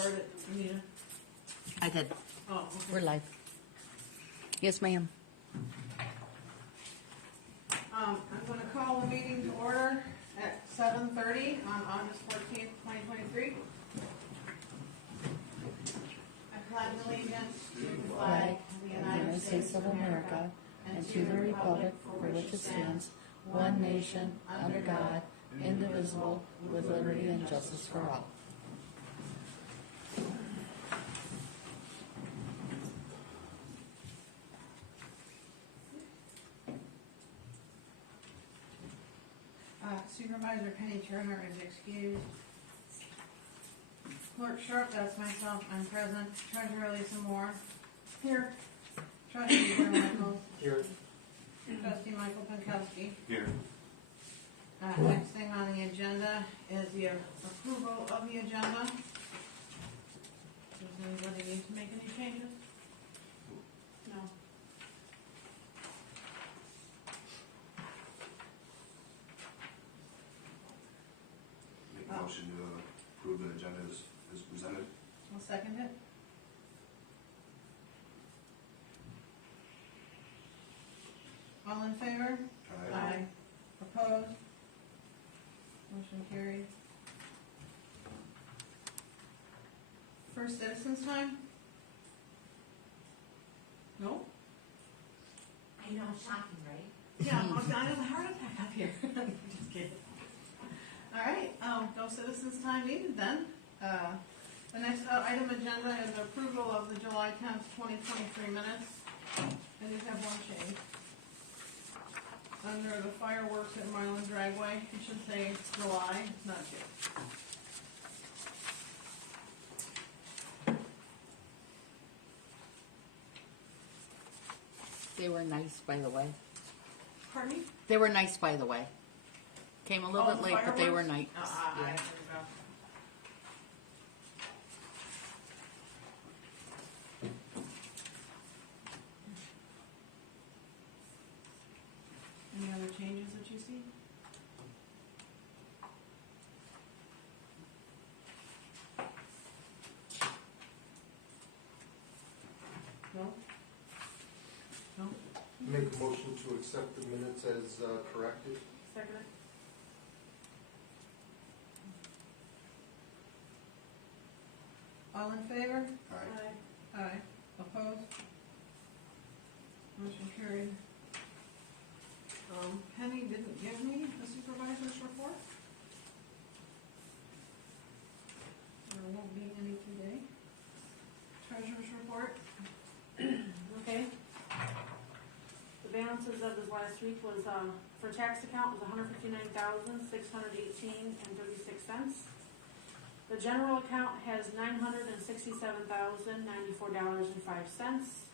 start it, Anita? I did. Oh, okay. We're live. Yes, ma'am. I'm gonna call the meeting to order at 7:30 on August 14th, 2023. I pledge allegiance to the flag of the United States of America and to the republic for which it stands, one nation, under God, indivisible, with liberty and justice for all. Supervisor Penny Turner is excused. Clerk Sharp, that's myself, I'm present. Treasurer Lisa Moore. Here. Trustee Peter Michaels. Here. Trustee Michael Pankowski. Here. Next thing on the agenda is the approval of the agenda. Does anybody need to make any changes? No. Make a motion to approve the agenda as presented. I'll second it. All in favor? Aye. Opposed? Motion carried. First citizens time? No? I know, shocking, right? Yeah, I have a heart attack up here. Just kidding. All right, no citizens time needed then. The next item agenda is approval of the July 10th, 2023 minutes. I just have one change. Under the fireworks at Milan Dragway, it should say July, not June. They were nice, by the way. Pardon me? They were nice, by the way. Came a little Oh, bit late, but they were fireworks? nice. I Yeah. forgot. Any other changes that you see? No? No? Make a motion to accept the minutes as corrected. Second it? All in favor? Aye. Aye. Opposed? Motion carried. Penny didn't give me the supervisor's report. There won't be any today. Treasurer's report. Okay. The balances of this last week was, for tax account was $159,618.36. The general account has $967,094.05.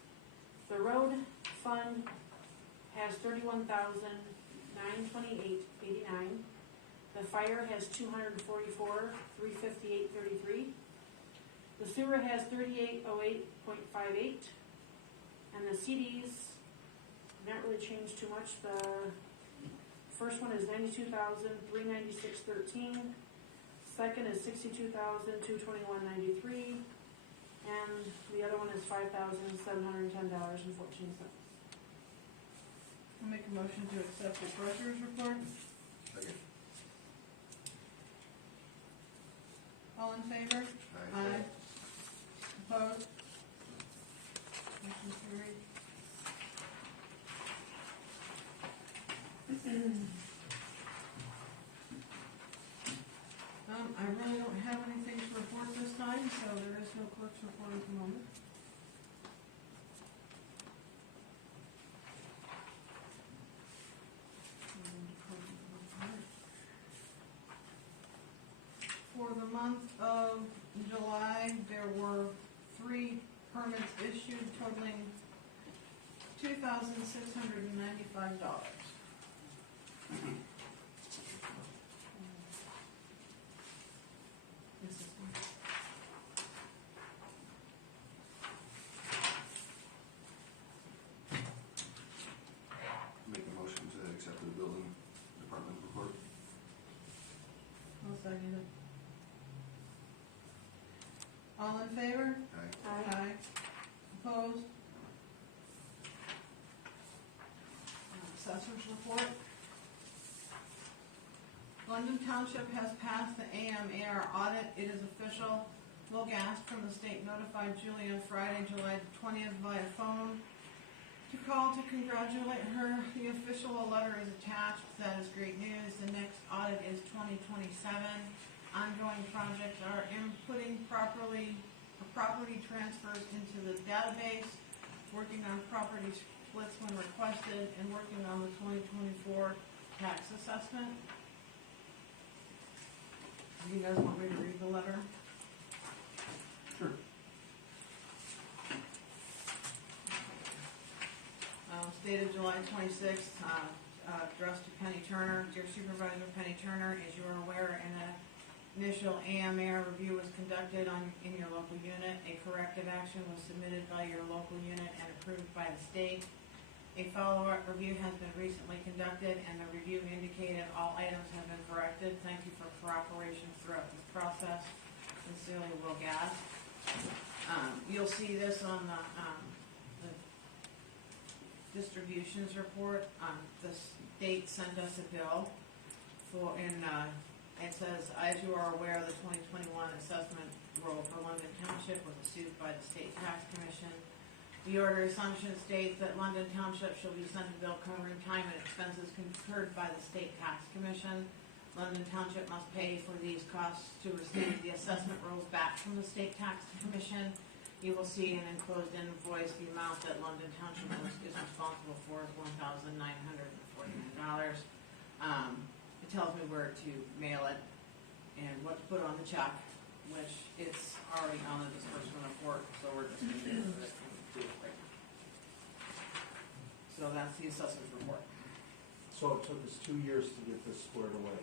The road fund has $31,928.89. The fire has $244,358.33. The sewer has $3808.58. And the CDs not really changed too much. The first one is $92,396.13. Second is $62,221.93. And the other one is $5,710.14. I'll make a motion to accept the treasurer's report. Second. All in favor? Aye. Opposed? Motion carried. I really don't have anything to report this time, so there is no clerk's report at the moment. For the month of July, there were 3 permits issued totaling $2,695. This is one. Make a motion to accept the building department report. I'll second it. All in favor? Aye. Aye. Opposed? Assessors report. London Township has passed the AMAR audit. It is official. Will Gast from the state notified Julie on Friday, July 20th via phone to call to congratulate her. The official letter is attached. That is great news. The next audit is 2027. Ongoing projects are inputting property transfers into the database, working on property splits when requested, and working on the 2024 tax assessment. Do you guys want me to read the letter? Sure. Dated July 26th, addressed to Penny Turner. Dear Supervisor Penny Turner, as you are aware, an initial AMAR review was conducted in your local unit. A corrective action was submitted by your local unit and approved by the state. A follow-up review has been recently conducted, and the review indicated all items have been corrected. Thank you for cooperation throughout this process. Sincerely, Will Gast. You'll see this on the distributions report. The state sent us a bill for, it says, as you are aware, the 2021 assessment roll for London Township was sued by the State Tax Commission. The order assumption states that London Township shall be sent a bill covering time and expenses incurred by the State Tax Commission. London Township must pay for these costs to receive the assessment rolls back from the State Tax Commission. You will see an enclosed invoice. The amount that London Township is responsible for is $1,949. It tells me where to mail it and what to put on the check, which it's already on the disbursement report, so we're just going to do it right now. So that's the assessment report. So it took us 2 years to get this squared away.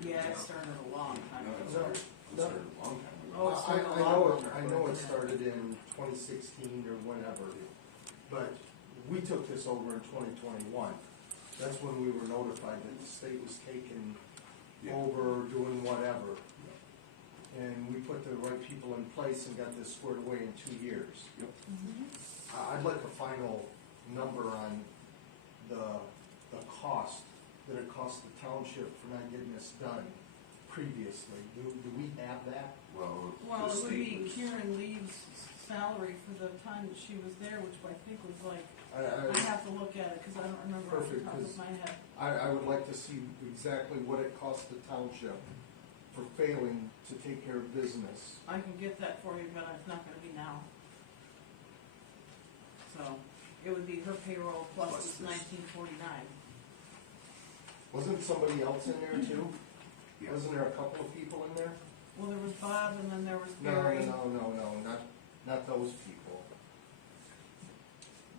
Yeah, it started a long time No, ago. it started a long time ago. Oh, it started a I long know time I know ago. it started in 2016 or whenever, but we took this over in 2021. That's when we were notified that the state was taking Yeah. over, doing whatever. And we put the right people in place and got this squared away in 2 years. Yep. I'd like a final number on the cost that it cost the township for not getting this done previously. Do we have that? Well, the it would state be was- Kieran Lee's salary for the time that she was there, which I think was like, I I have to look at it because I don't remember off the Perfect, top 'cause of my head. I would like to see exactly what it cost the township for failing to take care of business. I can get that for you, but it's not gonna be now. So, it would be her payroll plus Plus this this. 1949. Wasn't somebody else in there too? Yes. Wasn't there a couple of people in there? Well, there was Bob and then there was No, Gary. not those people.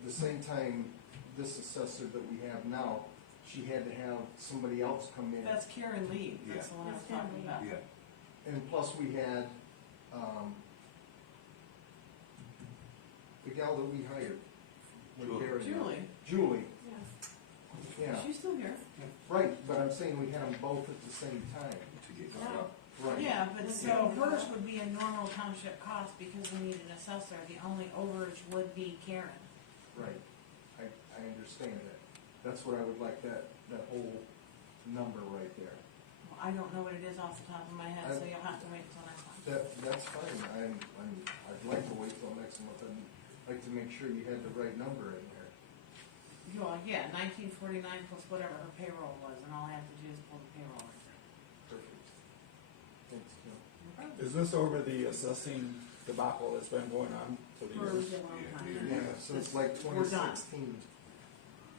The same time, this assessor that we have now, she had to have somebody else come in. That's Kieran Lee, that's the one I was Yeah. talking about. Yeah. And plus we had, the gal that we hired. with Julie. Gary. Julie, Julie, Yeah. yeah. she's still here. Right, but I'm saying we had them both at the same time. To get caught up. Right. Yeah, but so hers would be a normal township cost because we need an assessor. The only overage would be Karen. Right, I understand that. That's what I would like, that whole number right there. Well, I don't know what it is off the top of my head, so you'll have to wait until next time. That's fine, I'd like to wait till next month, I'd like to make sure you had the right number in there. Well, yeah, 1949 plus whatever her payroll was, and all I have to do is pull the payroll right there. Perfect. Thanks, Kim. Is this over the assessing debacle that's been going on for the For a years? long time. Yeah. Yeah, so it's like We're done. 2016.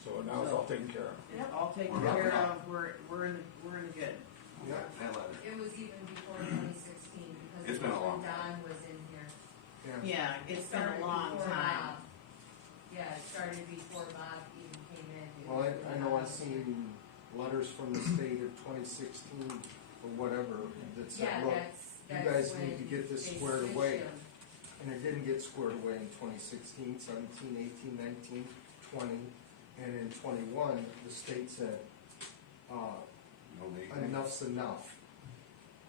So now it's all taken care of. Yep, all taken We're care up. of, we're in the good. Yeah. That letter. It was even before 2016 because It's been a long when time. Don was in here. Yeah, it's been a Started long before time. Bob. Yeah, it started before Bob even came in. Well, I know I've seen letters from the state of 2016 or whatever that said, Yeah, look, that's you guys when need to get this they squared switched away. him. And it didn't get squared away in 2016, 17, 18, 19, 20, and in 21, the state said, No, they. enough's enough.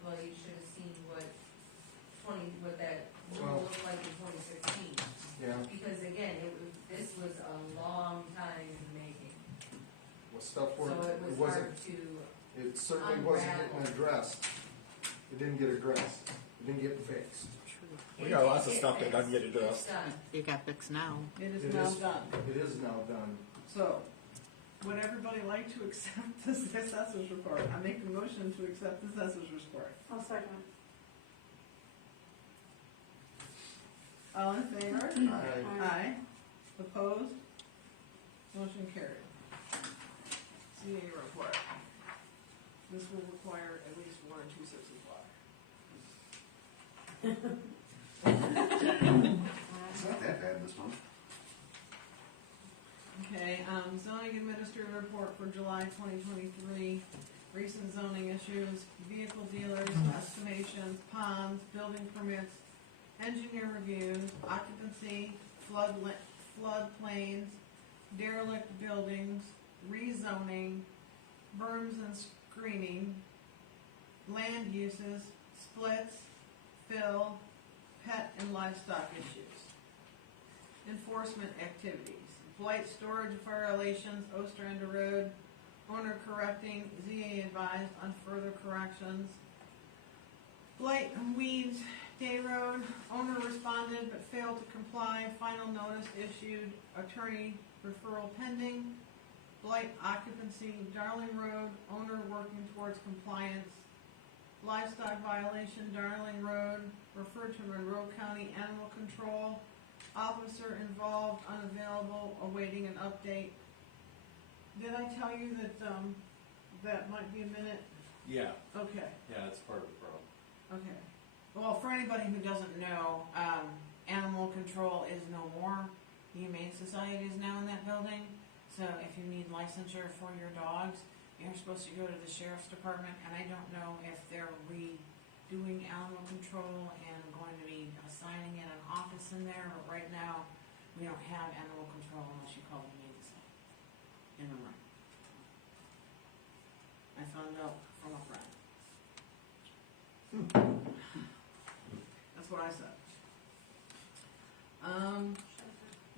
Well, you should have seen what what that Well- rule looked like in 2016. Yeah, Because again, this was a long time in the making, well, stuff so weren't, it was wasn't, hard to, it certainly wasn't getting unravel. addressed. It didn't get addressed. It didn't get fixed. We got lots of stuff that doesn't get addressed. It's done. You got fixed now. It is It now is- done. It is now done. So, would everybody like to accept this assessor's report? I make a motion to accept the assessor's report. I'll second. All in favor? Aye. Aye. Opposed? Motion carried. CA report. This will require at least 1 or 2 sips of water. It's not that bad this month. Okay, zoning administrator report for July 2023. Recent zoning issues, vehicle dealers, estimations, ponds, building permits, engineer reviews, occupancy, floodplains, derelict buildings, rezoning, berms and screening, land uses, splits, fill, pet and livestock issues. Enforcement activities, blight storage violations, Ostrander Road, owner correcting, ZA advised on further corrections. Blight and weeds, Day Road, owner responded but failed to comply, final notice issued, attorney referral pending. Blight occupancy, Darling Road, owner working towards compliance. Livestock violation, Darling Road, referred to Monroe County Animal Control. Officer involved, unavailable, awaiting an update. Did I tell you that, that might be a minute? Yeah, Okay, that's part of the problem. okay. Well, for anybody who doesn't know, animal control is no more. The Humane Society is now in that building. So if you need licensure for your dogs, you're supposed to go to the sheriff's department, and I don't know if they're redoing animal control and going to be assigning in an office in there, but right now, we don't have animal control unless you call the Humane Society in the room. I found out from a friend. That's what I said.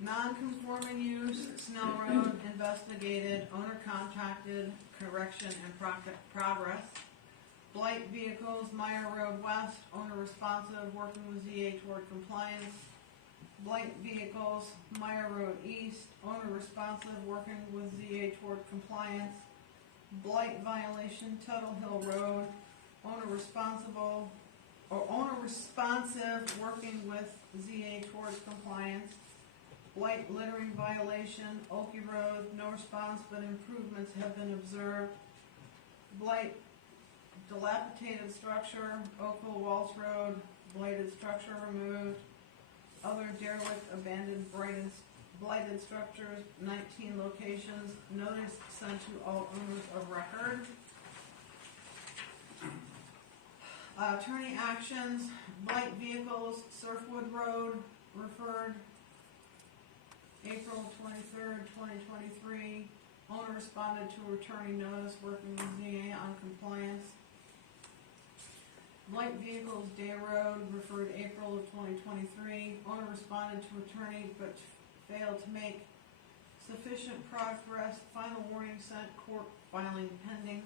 Non-conforming use, Snell Road, investigated, owner contacted, correction and progress. Blight vehicles, Meyer Road West, owner responsive, working with ZA toward compliance. Blight vehicles, Meyer Road East, owner responsive, working with ZA toward compliance. Blight violation, Tuttle Hill Road, owner responsible, or owner responsive, working with ZA towards compliance. Blight littering violation, Okie Road, no response but improvements have been observed. Blight dilapidated structure, Oakville Waltz Road, blighted structure removed. Other derelict abandoned blighted structures, 19 locations, notice sent to all owners of record. Attorney actions, blight vehicles, Surfwood Road, referred April 23rd, 2023. Owner responded to attorney notice, working with ZA on compliance. Blight vehicles, Day Road, referred April of 2023. Owner responded to attorney but failed to make sufficient progress. Final warning sent, court filing pending.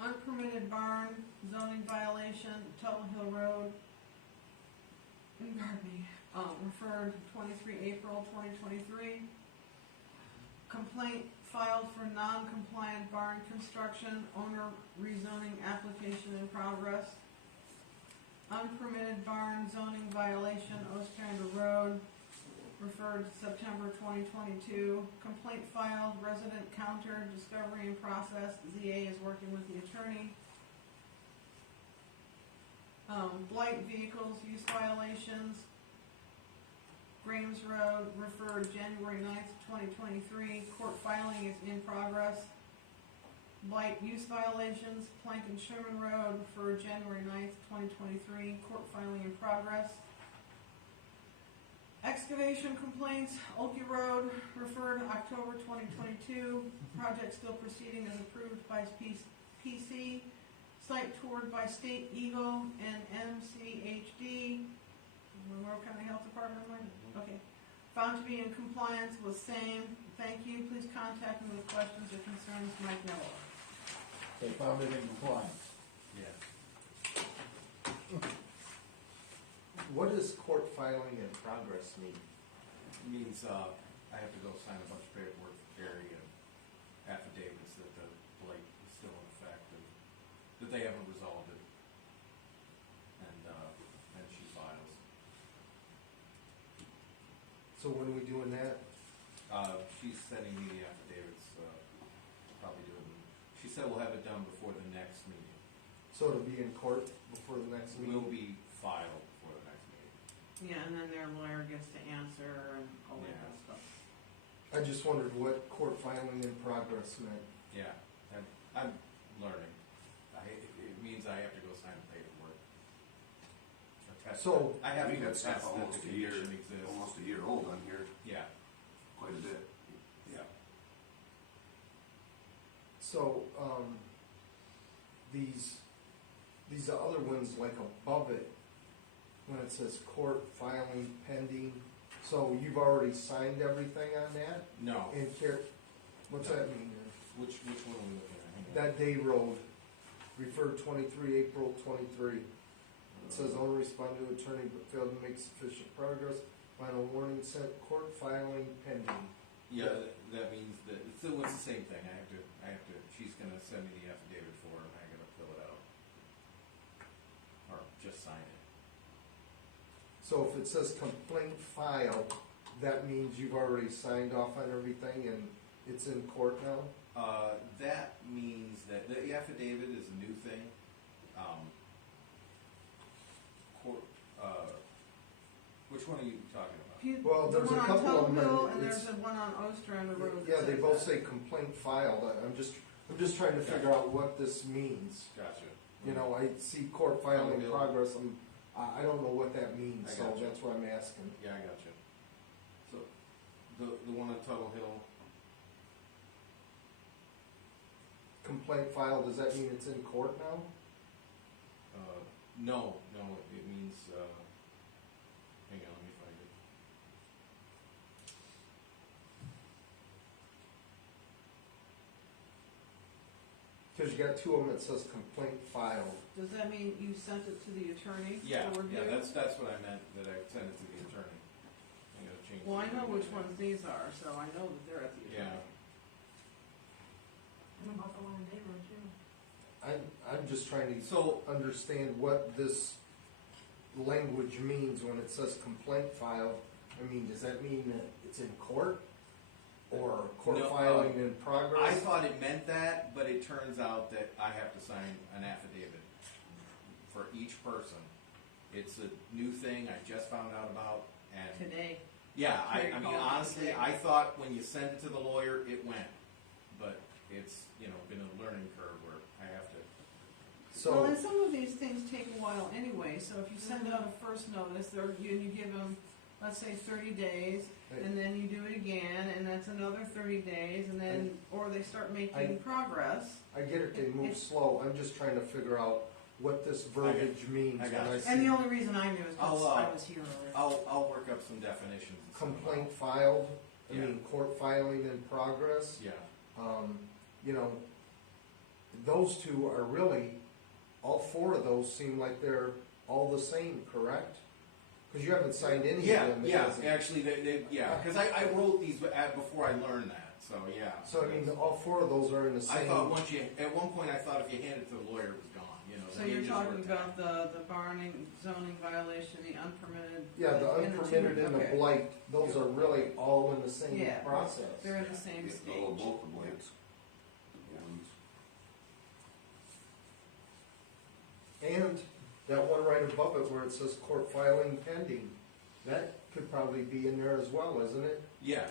Unpermitted barn, zoning violation, Tuttle Hill Road, referred 23 April 2023. Complaint filed for non-compliant barn construction, owner rezoning application in progress. Unpermitted barn zoning violation, Ostrander Road, referred September 2022. Complaint filed, resident counter, discovery in process, ZA is working with the attorney. Blight vehicles, use violations, Graves Road, referred January 9th, 2023. Court filing is in progress. Blight use violations, Plank and Sherman Road, referred January 9th, 2023. Court filing in progress. Excavation complaints, Okie Road, referred October 2022. Project still proceeding as approved by PC. site toured by State Eagle and MCHD, Monroe County Health Department, right? Okay. Found to be in compliance with same. Thank you. Please contact me with questions or concerns. Mike Miller. They found it in compliance. Yeah. What does court filing in progress mean? It means, I have to go sign a bunch of paperwork for Gary and affidavits that the blight is still in effect and that they haven't resolved it. And she files. So when are we doing that? She's sending me the affidavits, probably doing, she said we'll have it done before the next meeting. So it'll be in court before the next It will meeting? be filed before the next meeting. Yeah, and then their lawyer gets to answer and all that Yeah. good stuff. I just wondered what court filing in progress meant. Yeah, I'm learning. It means I have to go sign the paperwork. Attest So- that- I have think to that's attest that almost the a year, condition exists. almost a year old on here, Yeah, quite a bit. yeah. So, these other ones like above it, when it says court filing pending, so you've already signed everything on that? No, And what's that mean? which one are we looking at? Hang on. That day road, referred 23 April 23. It says owner responded to attorney but failed to make sufficient progress. Final warning sent, court filing pending. Yeah, that means that, it's the same thing, I have to, she's gonna send me the affidavit for it, and I gotta fill it out. Or just sign it. So if it says complaint filed, that means you've already signed off on everything and it's in court now? That means that, the affidavit is a new thing. Court, which one are you talking about? Well, there's a The one couple on of them, Tuttle Hill and and it's- there's a one on Ostrander Road. that Yeah, they says both that. say complaint filed. I'm just trying to figure out what this means. Gotcha. You know, I see court filing in Bill. progress, I don't know what that means, I so gotcha. that's why I'm asking. Yeah, I gotcha. So, the one on Tuttle Hill, Complaint filed, does that mean it's in court now? no, it means, hang on, let me find it. Because you got two of them that says complaint filed. Does that mean you sent it to the attorney? Yeah, for review? that's what I meant, that I sent it to the attorney. I gotta change. Well, I the- know which ones these are, so I know that they're at the Yeah, attorney. And about the one in Daybrook too. I'm just trying to so, understand what this language means when it says complaint filed. I mean, does that mean that it's in court? Or court No, filing in progress? I thought it meant that, but it turns out that I have to sign an affidavit for each person. It's a new thing I just found out about, and Today. yeah, I Very mean, cool. honestly, I thought when you send it to the lawyer, it went, but it's, been a learning curve where I have to. Well, and So, some of these things take a while anyway, so if you send out a first notice, you give them, let's say 30 days, and then you do it again, and that's another 30 days, and then, or they start making progress. I get it, they move slow. I'm just trying to figure out what this verbiage means I when got I you. see And the only reason I knew is because I'll, I was here earlier. I'll work up some definitions. and send them out. complaint filed, I Yeah. mean, court filing in progress. Yeah, You know, those two are really, all four of those seem like they're all the same, correct? Because you haven't signed any of them. yeah, because- actually, because I wrote these before I learned that, so yeah. So I mean, all four of those are in the I same. thought at one point I thought if you handed it to the lawyer, it was gone, So then you're just talking worked about out. the barning zoning violation, the unpermitted. Yeah, the and unpermitted and the okay. blight, those are really all in the same Yeah. process. They're in the same Yeah, stage. both the blades. Ones. And that one right above it where it says court filing pending, that could probably be in there as well, isn't it? Yeah,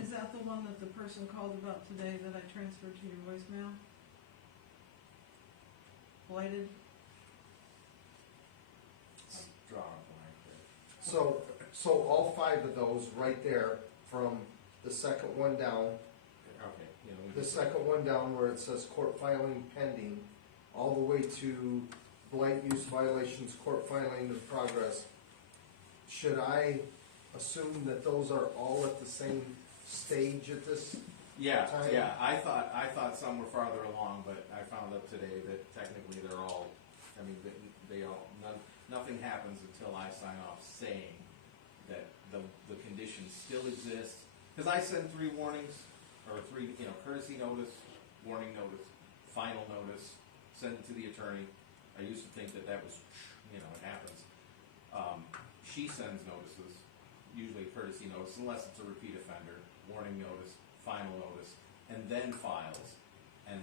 Is that the one that the person called about today that I transferred to your voicemail? Blighted? I'm drawing a blank there. So all five of those right there, from the second one down, Okay, the second one down where it says court filing pending, all the way to blight use violations, court filing in progress. Should I assume that those are all at the same stage at this? Yeah, Time. yeah, I thought some were farther along, but I found out today that technically they're all, I mean, they all, nothing happens until I sign off saying that the conditions still exist. Because I send 3 warnings, or 3, courtesy notice, warning notice, final notice, send it to the attorney. I used to think that was, it happens. She sends notices, usually a courtesy notice, unless it's a repeat offender, warning notice, final notice, and then files. And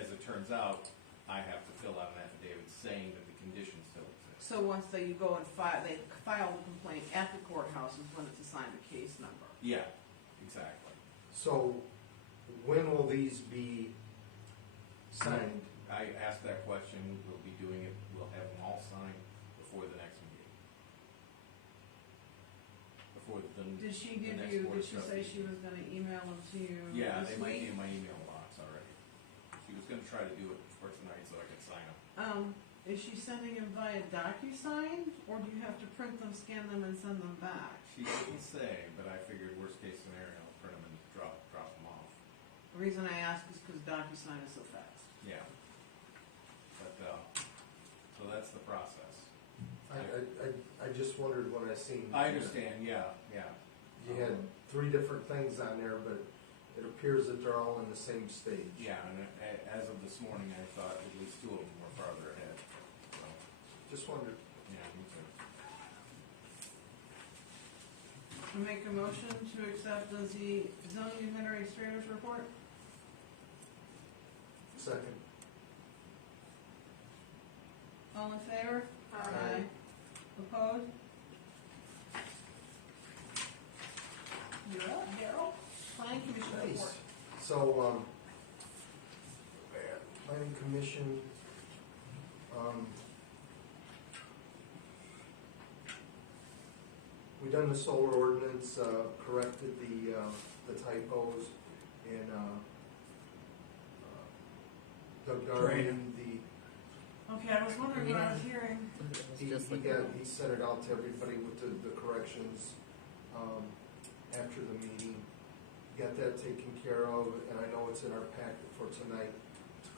as it turns out, I have to fill out an affidavit saying that the conditions still exist. So once you go and they file the complaint at the courthouse is when it's assigned a case number. Yeah, exactly. So when will these be signed? I asked that question, we'll be doing it, we'll have them all signed before the next meeting. Before the Did she the give next you, board did she say trustees. she was gonna email them to you Yeah, this they might week? be in my email box already. She was gonna try to do it for tonight so I could sign them. Is she sending them via DocuSign, or do you have to print them, scan them, and send them back? She didn't say, but I figured worst case scenario, I'll print them and drop them off. The reason I ask is because DocuSign is so fast. Yeah. But, so that's the process. I just wondered when I seen. I understand, yeah. You had 3 different things on there, but it appears that they're all in the same stage. Yeah, and as of this morning, I thought at least 2 of them were farther ahead. So, Just wondered. yeah, me too. I make a motion to accept the zoning administrator's report. Second. All in favor? Aye. Opposed? You're up, Daryl. Planning Commission report. Nice. So, planning commission, we done the solar ordinance, corrected the typos in, Doug Darby, Okay, I was wondering what I was hearing. he sent it out to everybody with the corrections, after the meeting. Got that taken care of, and I know it's in our packet for tonight,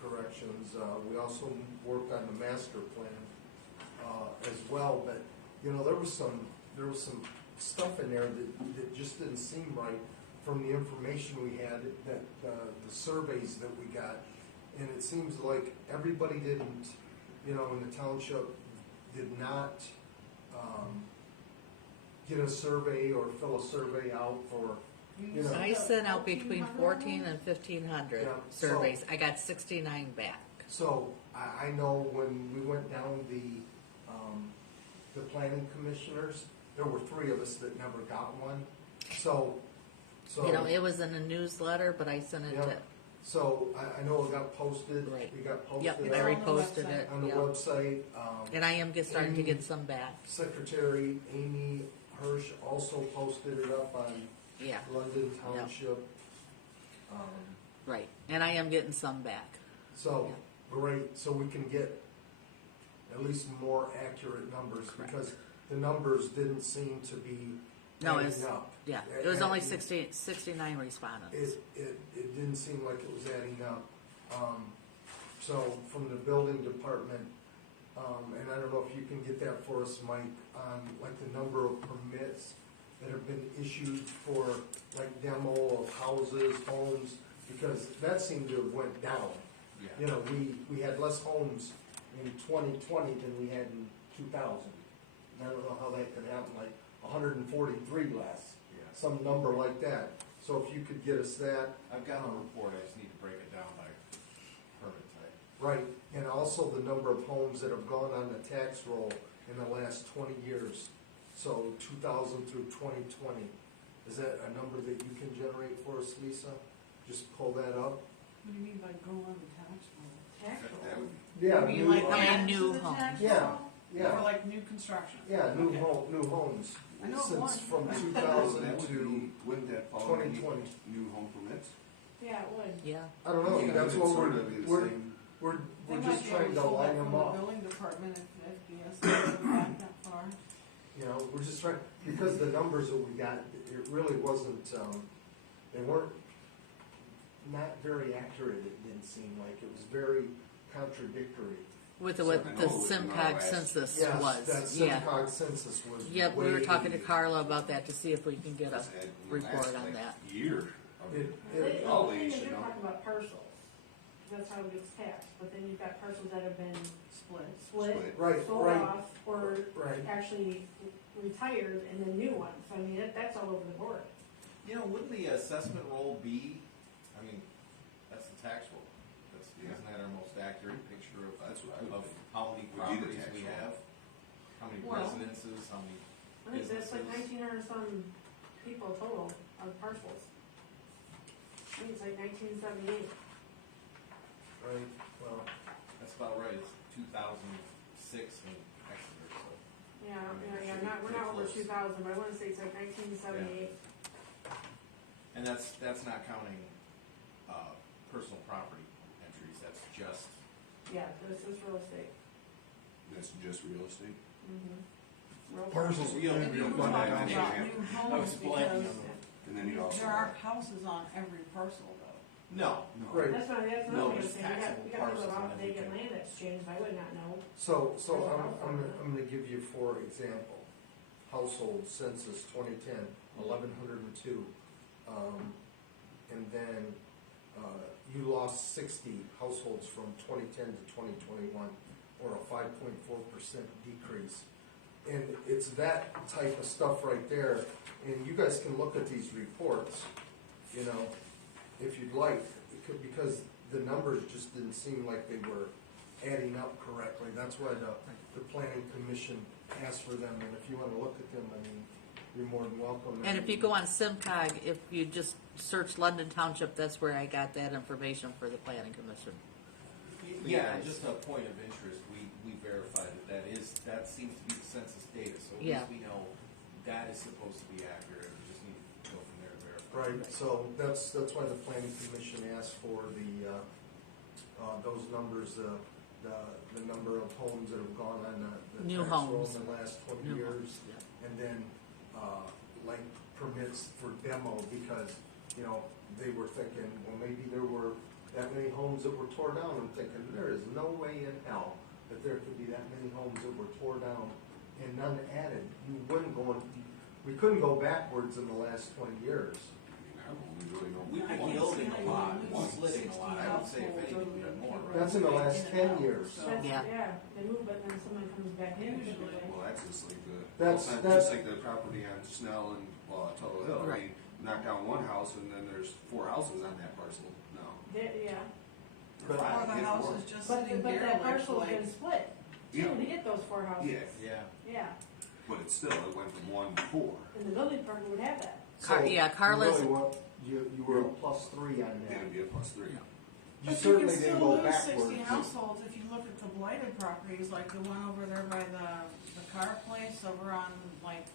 corrections. We also worked on the master plan, as well, but, there was some stuff in there that just didn't seem right from the information we had, that, the surveys that we got. And it seems like everybody didn't, in the township, did not, get a survey or fill a survey out for, I sent out between 14 and 1,500 Yeah, so- surveys. I got 69 back. So, I know when we went down the planning commissioners, there were 3 of us that never got one. So. It was in a newsletter, but I sent it Yeah. to, So, I know it got posted. Right. It got posted. yep, It's I on the reposted website. it. On the Yep. website. And I am starting to get some back. Secretary Amy Hirsch also posted it up on Yeah, London Township. right. And I am getting some back. So, great, so we can get at least more accurate numbers, Correct. because the numbers didn't seem to be No, adding it's, up. yeah, it was only It- 69 respondents. It didn't seem like it was adding up. So from the building department, and I don't know if you can get that for us, Mike, on like the number of permits that have been issued for like demo of houses, homes, because that seemed to have went down. Yeah. We had less homes in 2020 than we had in 2000. And I don't know how that could happen, like 143 less, Yeah. some number like that. So if you could get us that. I've got a report, I just need to break it down by permit type. Right, and also the number of homes that have gone on the tax roll in the last 20 years. So 2000 through 2020. Is that a number that you can generate for us, Lisa? Just pull that up. What do you mean by go on the tax roll? Tax That roll? would- Yeah, You mean like I mean, add new to the homes. tax Yeah, roll? yeah. Or like new construction? Yeah, new Okay. homes. I know of Since one. from That 2000 would to be, wouldn't that fall under 2020. new home permits? Yeah, it would. Yeah, I don't know. Yeah, That's it'd what sort of be the same. we're trying to line them From the up. building department, if the estimates go back that far. You know, we're just trying, because the numbers that we got, it really wasn't, they weren't, not very accurate, it didn't seem like. It was very contradictory. With So what I know the it was in our SimCog last- census Yes, was, that yeah. SimCog census was Yep, we were way- talking to Carla about that to see if we can get a It's had in the report last, on like, that. Year. of- It- all The thing these, is, you you're know. talking about parcels, that's how it gets taxed, but then you've got parcels that have been Split. split, Right, sold right, off, or right. actually retired, and then new ones, I mean, that's all over the board. You know, wouldn't the assessment roll be, I mean, that's the tax roll. That's, isn't that our most accurate picture of, That's what I would of think. how many Would be the properties tax we roll. have? How many Well- residences, how many I think that's like businesses? 1,900 some people total of parcels. I think it's like 1978. Right, well, That's about right, it's 2006 in Exeter, so. We're not over 2,000, but I wanna say it's like 1978. And that's not counting, personal property entries, that's just, Yeah, this is real estate. That's just real estate. Mm-hmm. parcels. Real- And you real were talking money. about Yeah. new I homes was blanking because on that. And then you also. there aren't houses on every parcel though. No, Right. That's No, another thing I'm there's saying, we taxable got people parcels out on vacant everything. land exchange, I would not know. So I'm gonna give you, for example, household census 2010, 1,102. And then, you lost 60 households from 2010 to 2021, or a 5.4% decrease. And it's that type of stuff right there, and you guys can look at these reports, you know, if you'd like, because the numbers just didn't seem like they were adding up correctly. That's why the planning commission asked for them, and if you wanna look at them, I mean, you're more than welcome. And if you go on SimCog, if you just search London Township, that's where I got that information for the planning commission. yeah, and just a point of interest, we verified that seems to be the census data, so at Yeah. least we know that is supposed to be accurate, we just need to go from there to verify. Right, so that's why the planning commission asked for those numbers, the number of homes that have gone on the New tax roll homes. in the last 20 New years. homes, yeah. And then, like permits for demo, because, you know, they were thinking, well, maybe there were that many homes that were tore down. I'm thinking, there is no way in hell that there could be that many homes that were tore down and none added. We couldn't go backwards in the last 20 years. I don't really know. We've I been can't building see a how lot, you we're lose splitting a lot, 60 I would say if anything, we've done more, right? That's in the last 10 years. So- That's, Yeah. they move, but then someone comes back in. Usually. Well, that's just like That's- just like the property on Snell and, Tuttle Hill. I Right. mean, knock down one house and then there's 4 houses on that parcel. No. Yeah, Or But- five, Or the get house four. is just but sitting that derelict, parcel's like, been split, Yeah. too, to get those 4 houses. Yeah, Yeah, Yeah, but it's still, it went from 1 to 4. and the building department would have that. Car- So yeah, Carla's- You, really you were a +3 on It that. would be a +3. Yeah. You But certainly can didn't still go lose backwards. 60 households if you look at the blighted properties, like the one over there by the car place over on like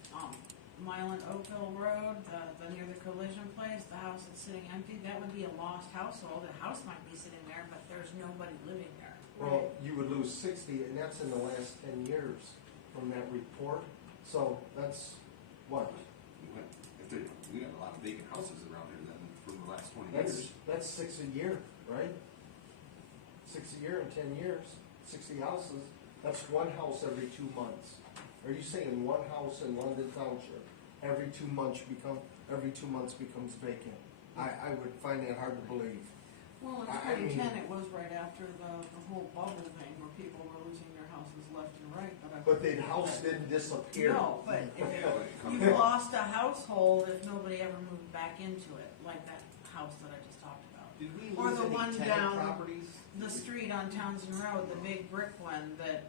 Milan Oakville Road, the near the collision place, the house that's sitting empty. That would be a lost household. The house might be sitting there, but there's nobody living there. Well, you would lose 60, and that's in the last 10 years from that report. So that's what? We got a lot of vacant houses around here then from the last 20 years. That's 6 a year, right? 6 a year in 10 years, 60 houses. That's one house every 2 months. Are you saying one house in London Township every 2 months becomes vacant? I would find that hard to believe. Well, in I mean- 2010, it was right after the whole bubble thing where people were losing their houses left and right. But the house didn't disappear. No, but if Yeah, but it comes you've back. lost a household if nobody ever moved back into it, like that house that I just talked about. did we Or lose the any one tenant down properties? The street on Townsend Road, the big brick one that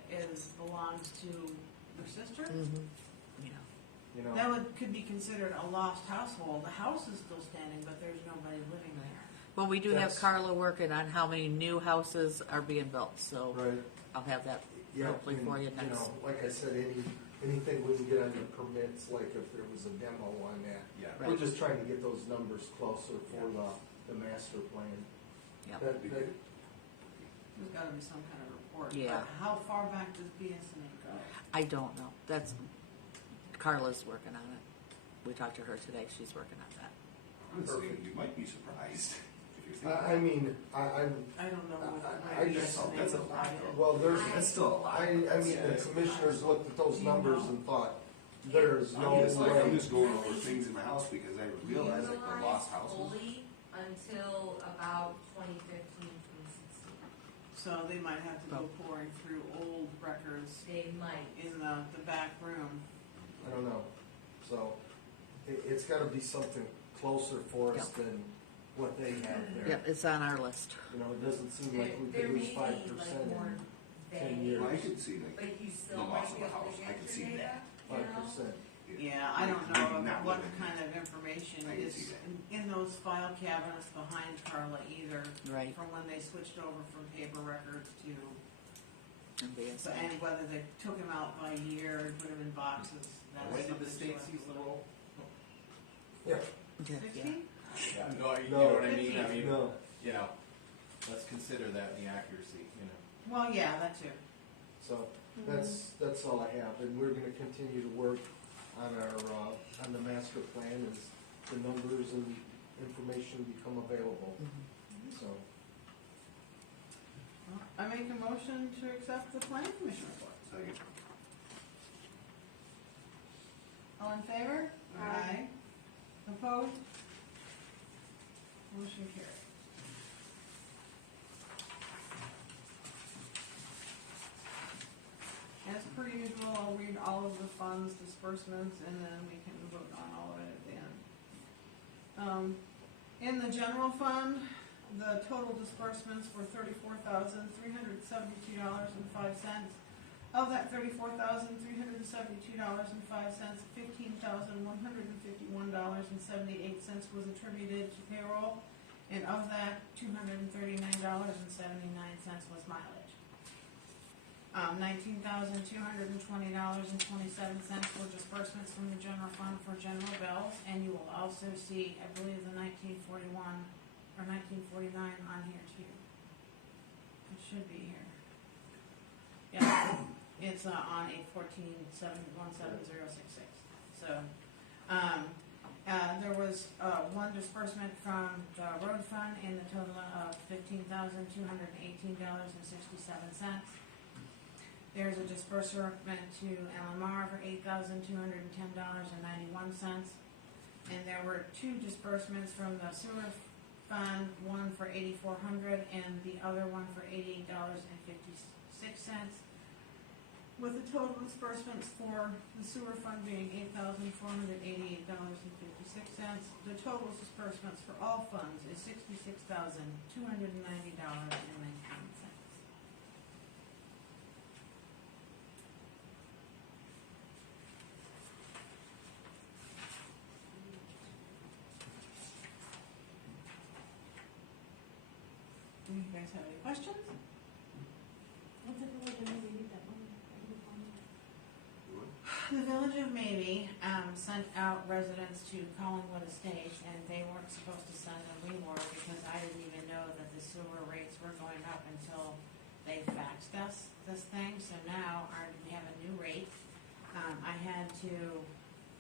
belongs to your sister, Yeah. You know? that could be considered a lost household. The house is still standing, but there's nobody living there. Well, we do have That's- Carla working on how many new houses are being built, so Right. I'll have that Yeah, hopefully for you and, next. know, like I said, anything we can get on the permits, like if there was a demo on that. Yeah. Right. We're just trying to get those numbers closer for the master plan. Yep. That- There's gotta be some kind of report. Yeah. But how far back does BSNA go? I don't know. That's, Carla's working on it. We talked to her today. She's working on that. Honestly, you might be surprised if you're I thinking. mean, I'm, I don't know what I just- BSNA that's a was lot, like. though. well, there's, That's still a lot. I mean, the commissioners looked at those numbers and thought, there's no I'm just like, I'm way. just going over things in my house because I realized like the lost houses. Fully until about 2015, 2016. So they might have to go pouring through old records They might. in the back room. I don't know. So, it's gotta be something closer for us than what they have there. Yep, it's on our list. You know, it doesn't seem like we There could may lose be 5% like more in 10 vague, years. Well, I could see like but you the still loss might of be a able house. to I get could your see data, that. you know? 5%. Yeah, I don't Maybe know not what living kind of information I can is see that. in those file cabinets behind Carla either. Right. From when they switched over from paper records to, And BSNA. and whether they took them out by year and put them in boxes. That's When did the something state to- seize the roll? Yeah, Yeah. 16? Yeah, no, you No. know what I mean? I mean, no. you know, let's consider that the accuracy, you know. Well, yeah, that too. So, that's all I have, and we're gonna continue to work on our, on the master plan as the numbers and information become available, so. Well, I make a motion to accept the planning commission report. Second. All in favor? Aye. Opposed? Motion carried. As per usual, I'll read all of the funds disbursements and then we can vote on all of it at the end. In the general fund, the total disbursements were $34,372.05. Of that $34,372.05, $15,151.78 was attributed to payroll, and of that, $239.79 was mileage. $19,220.27 were disbursements from the general fund for general bills, and you will also see, I believe, the 1941 or 1949 on here too. It should be here. Yeah, it's on 814-717-066. So, there was one disbursement from the road fund in the total of $15,218.67. There's a disbursement to LMR for $8,210.91. And there were two disbursements from the sewer fund, one for $8,400 and the other one for $88.56. With the total disbursements for the sewer fund being $8,488.56. The total disbursements for all funds is $66,290.19. Do you guys have any questions? What's it called? I didn't read that one. You would? The Village of Maybe sent out residents to Collingwood Estates, and they weren't supposed to send them. We were, because I didn't even know that the sewer rates were going up until they faxed us this thing. So now we have a new rate. I had to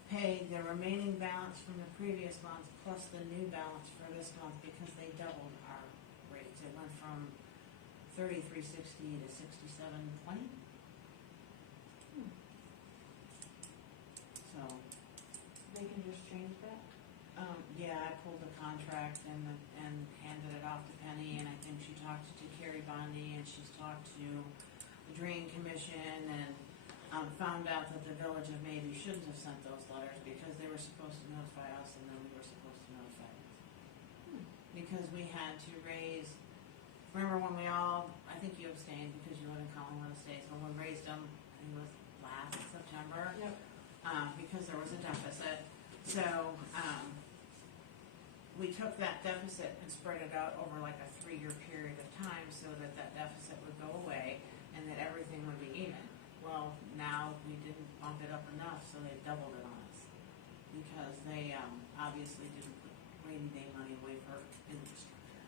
pay the remaining balance from the previous month plus the new balance for this month because they doubled our rates. It went from $33.60 to $67.20. So, They can just change that? yeah, I pulled the contract and handed it off to Penny, and I think she talked to Carrie Bondi, and she's talked to the Drain Commission, and found out that the Village of Maybe shouldn't have sent those letters because they were supposed to notify us, and then we were supposed to notify them. Because we had to raise, remember when we all, I think you abstained because you live in Collingwood Estates, when we raised them, I think it was last September. Yep. Because there was a deficit. So, we took that deficit and spread it out over like a 3-year period of time so that that deficit would go away and that everything would be even. Well, now we didn't bump it up enough, so they doubled it on us. Because they obviously didn't put rainy day money away for infrastructure.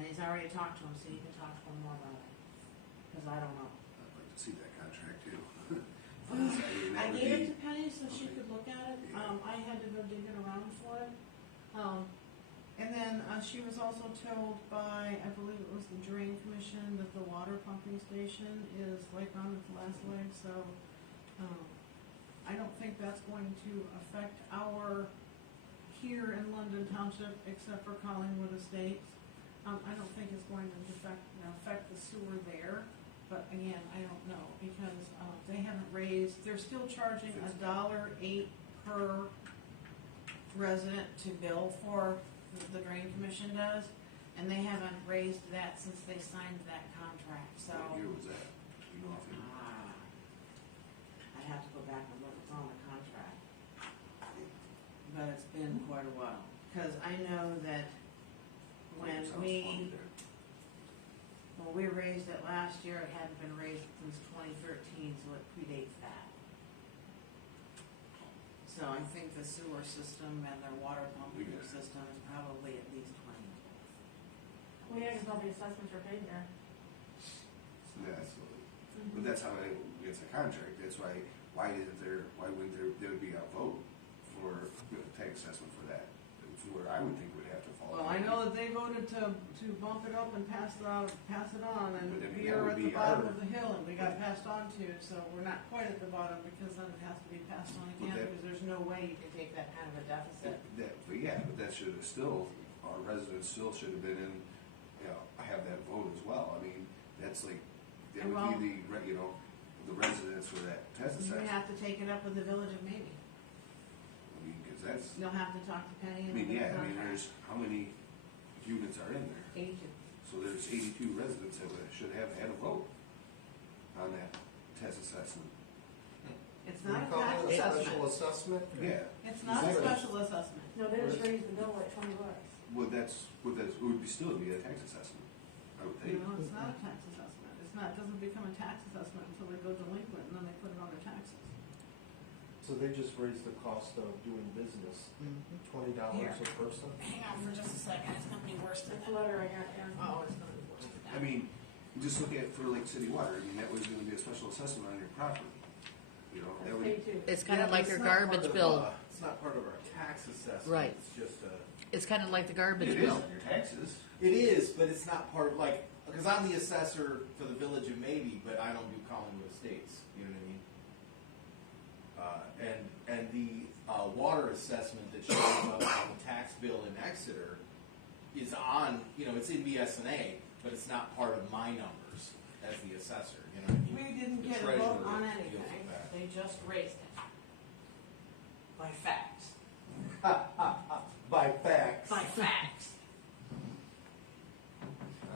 Penny's already talked to him, so you can talk to him more about it, cause I don't know. I'd like to see that contract too. I gave it to Penny so she could look at it, I had to go digging around for it. And then she was also told by, I believe it was the Drain Commission, that the water pumping station is like on its last leg, so I don't think that's going to affect our, here in London Township, except for Collingwood Estates. I don't think it's going to affect the sewer there, but again, I don't know, because they haven't raised, they're still charging $1.08 per resident to bill for, the Drain Commission does, and they haven't raised that since they signed that contract, so. What year was that? You know, I'd have to go back and look, it's on the contract. But it's been quite a while, cause I know that when we raised it last year, it hadn't been raised since 2013, so it predates that. So I think the sewer system and their water pumping system is probably at least 20 years old. Well, yeah, because all the assessments are paid there. Yeah, absolutely. But that's how it's a contract. That's why wouldn't there would be a vote for tax assessment for that? For I would think would have to fall. Well, I know that they voted to bump it up and pass it on, and But I mean, we that are would at the be bottom our- of the hill, and we got passed on to, so we're not quite at the bottom, because then it has to be passed on But again, that- because there's no way you can take that kind of a deficit. But that should have still, our residents still should have been in, have that vote as well. I mean, that's like, that would Well- be the residents for that tax You assessment. have to take it up with the Village of Maybe. I mean, because that's, You'll have to talk to Penny I and. mean, the yeah, I mean, contract. there's, how many units are in there? 82. So there's 82 residents that should have had a vote on that tax assessment. It's We not a call tax it a special assessment. assessment? Yeah. It's not a Exactly. special assessment. No, they just raised the bill like $20. It would still be a tax assessment, I would think. No, it's not a tax assessment. It's not, it doesn't become a tax assessment until they go delinquent, and then they put it on their taxes. So they just raised the cost of doing business, $20 Here. a person? Hang on for just a second, it's gonna be worse than That's that. the letter I got, yeah. Oh, it's gonna be worse than that. I mean, just look at for like city water, I mean, that was gonna be a special assessment on your property. That That's would, paid too. It's kind Yeah, of like it's your not part garbage Part of, bill. It's not part of our tax assessment. Right. It's just a. It's kind of like the garbage it is bill. on your taxes. It is, but it's not part of, like, because I'm the assessor for the Village of Maybe, but I don't do Collingwood Estates, you know what I mean? And the water assessment that shows up on the tax bill in Exeter is on, it's in BSNA, but it's not part of my numbers as the assessor, you know what I mean? We didn't The get a treasurer vote on deals anything, with that. they just raised it. By facts. By facts. By facts.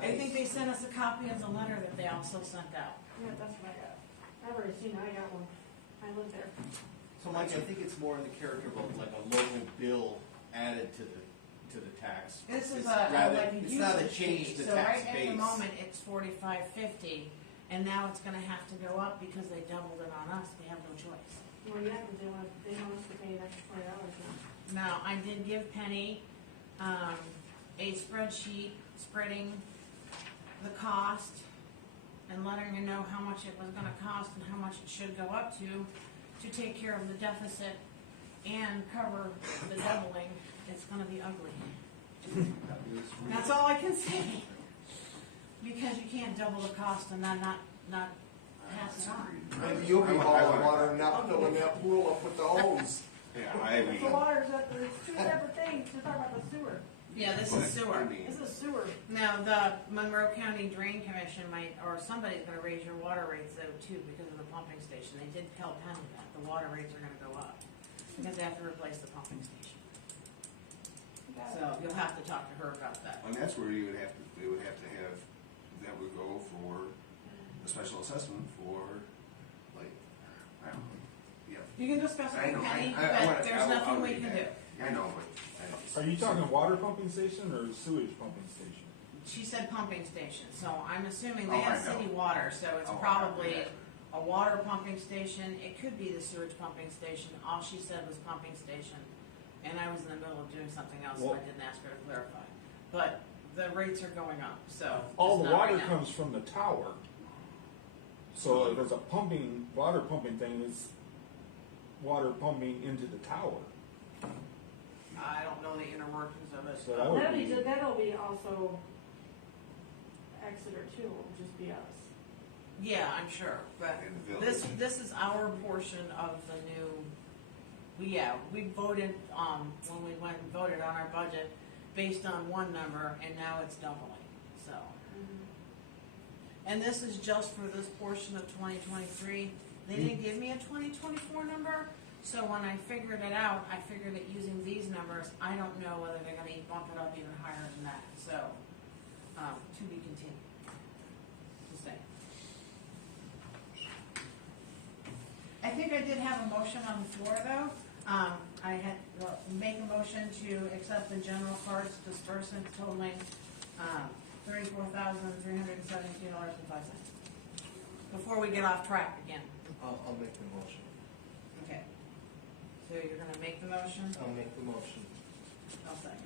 I think they sent us a copy of the letter that they also sent out. Yeah, that's what I got. I've already seen it, I got one. I live there. So Mike, I think it's more in the character of like a local bill added to the tax. This is It's like a it's not a usage change fee, to so tax right base. at the moment, it's $45.50, and now it's gonna have to go up because they doubled it on us, we have no choice. Well, yeah, but they want us to pay an extra $20 now. Now, I did give Penny, a spreadsheet spreading the cost and letting her know how much it was gonna cost and how much it should go up to take care of the deficit and cover the doubling. It's gonna be ugly. That's all I can say. Because you can't double the cost and then not pass it on. Maybe you'll be I hauling want- water and not filling that pool up with the hose. Yeah, I mean, The water's up, it's two separate things, we're talking about the sewer. Yeah, this but, is sewer. I mean, This is sewer. Now, the Monroe County Drain Commission might, or somebody's gonna raise your water rates though too because of the pumping station. They did tell Penny that, the water rates are gonna go up because they have to replace the pumping station. So you'll have to talk to her about that. and that's where they would have to have, that would go for a special assessment for, like, I don't know, yeah. You can discuss it I with know, Penny, I wanna- but there's I'll nothing we read can do. that. I know, but. Are you talking water pumping station or sewage pumping station? She said pumping station, so I'm assuming Oh, they have I know. city water, so it's Oh, I know, probably yeah. a water pumping station. It could be the sewage pumping station. All she said was pumping station. And I was in the middle of doing something else, so I Well- didn't ask her to clarify. But the rates are going up, so. All just the not water right now. comes from the tower. So if it's a water pumping thing, it's water pumping into the tower. I don't know the inner workings of it. So that would be- That'll be also Exeter too, it'll just be us. Yeah, I'm sure, but And the village. this is our portion of the new, we voted, when we went and voted on our budget based on one number, and now it's doubling, so. And this is just for this portion of 2023. They didn't give me a 2024 number, so when I figured it out, I figured that using these numbers, I don't know whether they're gonna bump it up even higher than that, so, to be continued. Just saying. I think I did have a motion on the floor, though. I had, make a motion to accept the general cards disbursements totaling, $34,372.05. Before we get off track again. I'll make the motion. Okay. So you're gonna make the motion? I'll make the motion. I'll second.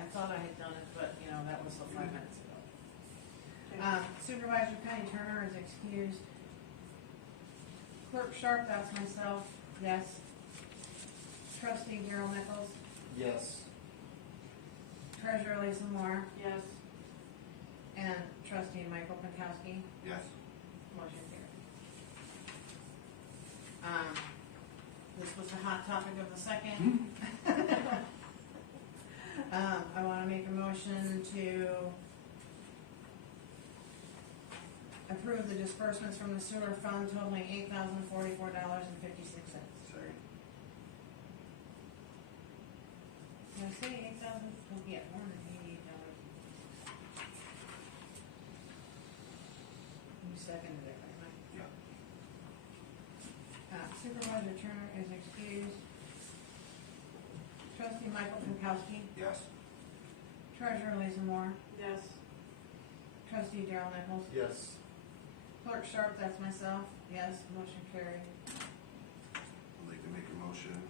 I thought I had done it, but, that was 5 minutes ago. Supervisor Penny Turner is excused. Clerk Sharp, that's myself, yes. Trustee Daryl Nichols, Yes. Treasurer Lisa Moore, Yes. and Trustee Michael Pankowski. Yes. Motion carried. This was the hot topic of the second. I want to make a motion to approve the disbursements from the sewer fund totaling $8,044.56. Sorry. Did I say 8,000? Oh, yeah, $488. You seconded it, right, Mike? Yeah. Supervisor Turner is excused. Trustee Michael Pankowski, Yes. Treasurer Lisa Moore, Yes. Trustee Daryl Nichols, Yes. Clerk Sharp, that's myself, yes, motion carried. I'd like to make a motion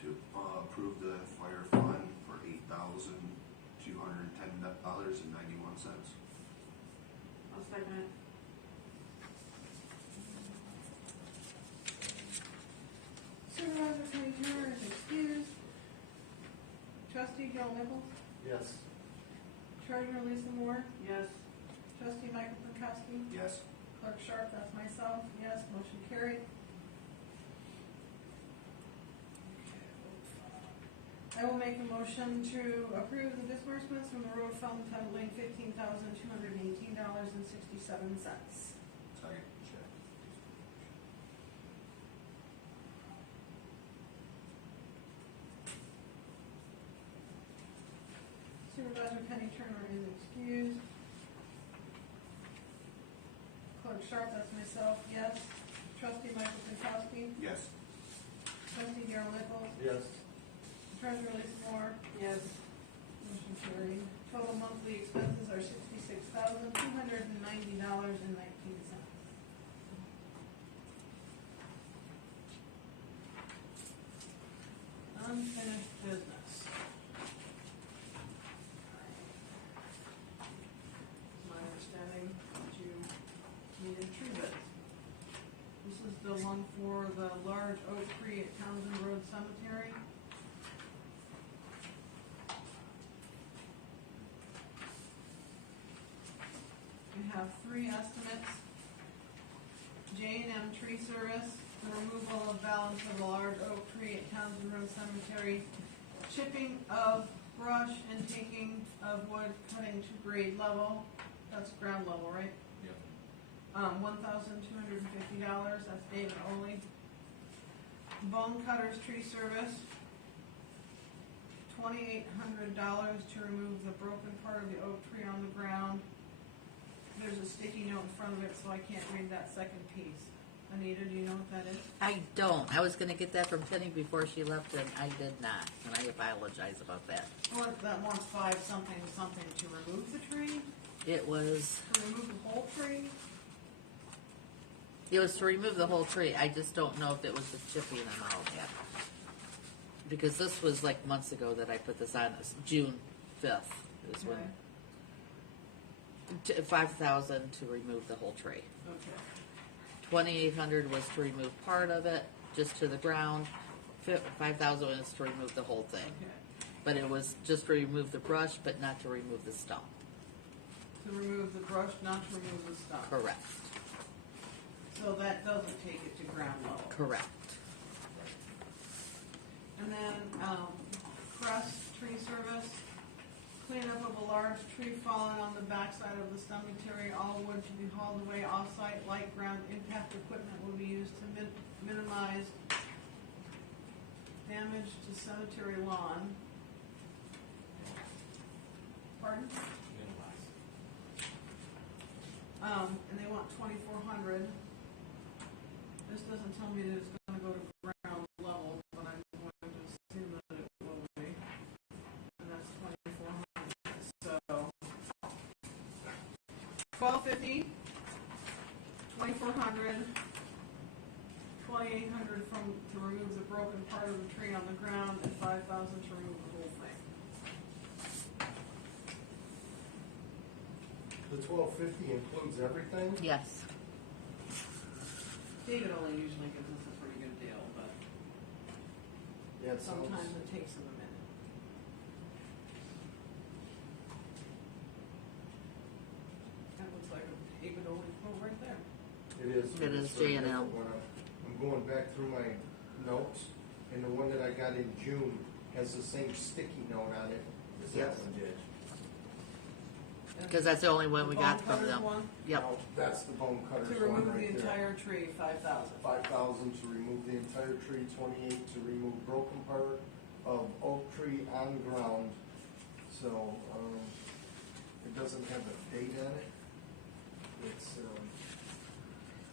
to approve the fire fund for $8,210.91. I'll second it. Supervisor Penny Turner is excused. Trustee Daryl Nichols, Yes. Treasurer Lisa Moore, Yes. Trustee Michael Pankowski, Yes. Clerk Sharp, that's myself, yes, motion carried. I will make a motion to approve the disbursements from the road fund totaling $15,218.67. Second. Supervisor Penny Turner is excused. Clerk Sharp, that's myself, yes. Trustee Michael Pankowski, Yes. Trustee Daryl Nichols, Yes. Treasurer Lisa Moore, Yes. motion carried. Total monthly expenses are $66,290.19. Unfinished business. It's my understanding that you needed tree bids. This is the one for the large oak tree at Townsend Road Cemetery. We have 3 estimates. J&M Tree Service, the removal of balance of a large oak tree at Townsend Road Cemetery, chipping of brush and taking of wood, cutting to grade level. That's ground level, right? Yep. $1,250, that's David Oley. Bone Cutters Tree Service, $2,800 to remove the broken part of the oak tree on the ground. There's a sticky note in front of it, so I can't read that second piece. Anita, do you know what that is? I don't. I was gonna get that from Penny before she left, and I did not, and I apologize about that. Well, that wants 5 something something to remove the tree, It was to remove the whole tree. to remove the whole tree. I just don't know if it was the chipping and all that. Because this was like months ago that I put this on, this June 5th. is when, Okay. 5,000 to remove the whole tree. Okay. 2,800 was to remove part of it, just to the ground. 5,000 was to remove the whole thing. Okay. But it was just to remove the brush, but not to remove the stump. To remove the brush, not to remove the stump. Correct. So that doesn't take it to ground level. Correct. And then, crest tree service, cleanup of a large tree fallen on the backside of the cemetery. All wood to be hauled away off-site. Light ground impact equipment will be used to minimize damage to cemetery lawn. Pardon? And they want 2,400. This doesn't tell me that it's gonna go to ground level, but I'm going to assume that it will be. And that's 2,400. So 1,250, 2,400, 2,800 to remove the broken part of the tree on the ground, and 5,000 to remove the whole thing. The 1,250 includes everything? Yes. David only usually gives us a pretty good deal, but Yeah, it sounds, sometimes it takes him a minute. That looks like a David only quote right there. it is. It is J&L. I'm going back through my notes, and the one that I got in June has the same sticky note on it as that Yes. one did. Because that's the only one we The got bone from cutters them. one? Yep. No, that's the bone cutters To one remove the right there. entire tree, 5,000. 5,000 to remove the entire tree, 28 to remove broken part of oak tree on ground. So, it doesn't have a date on it. It's,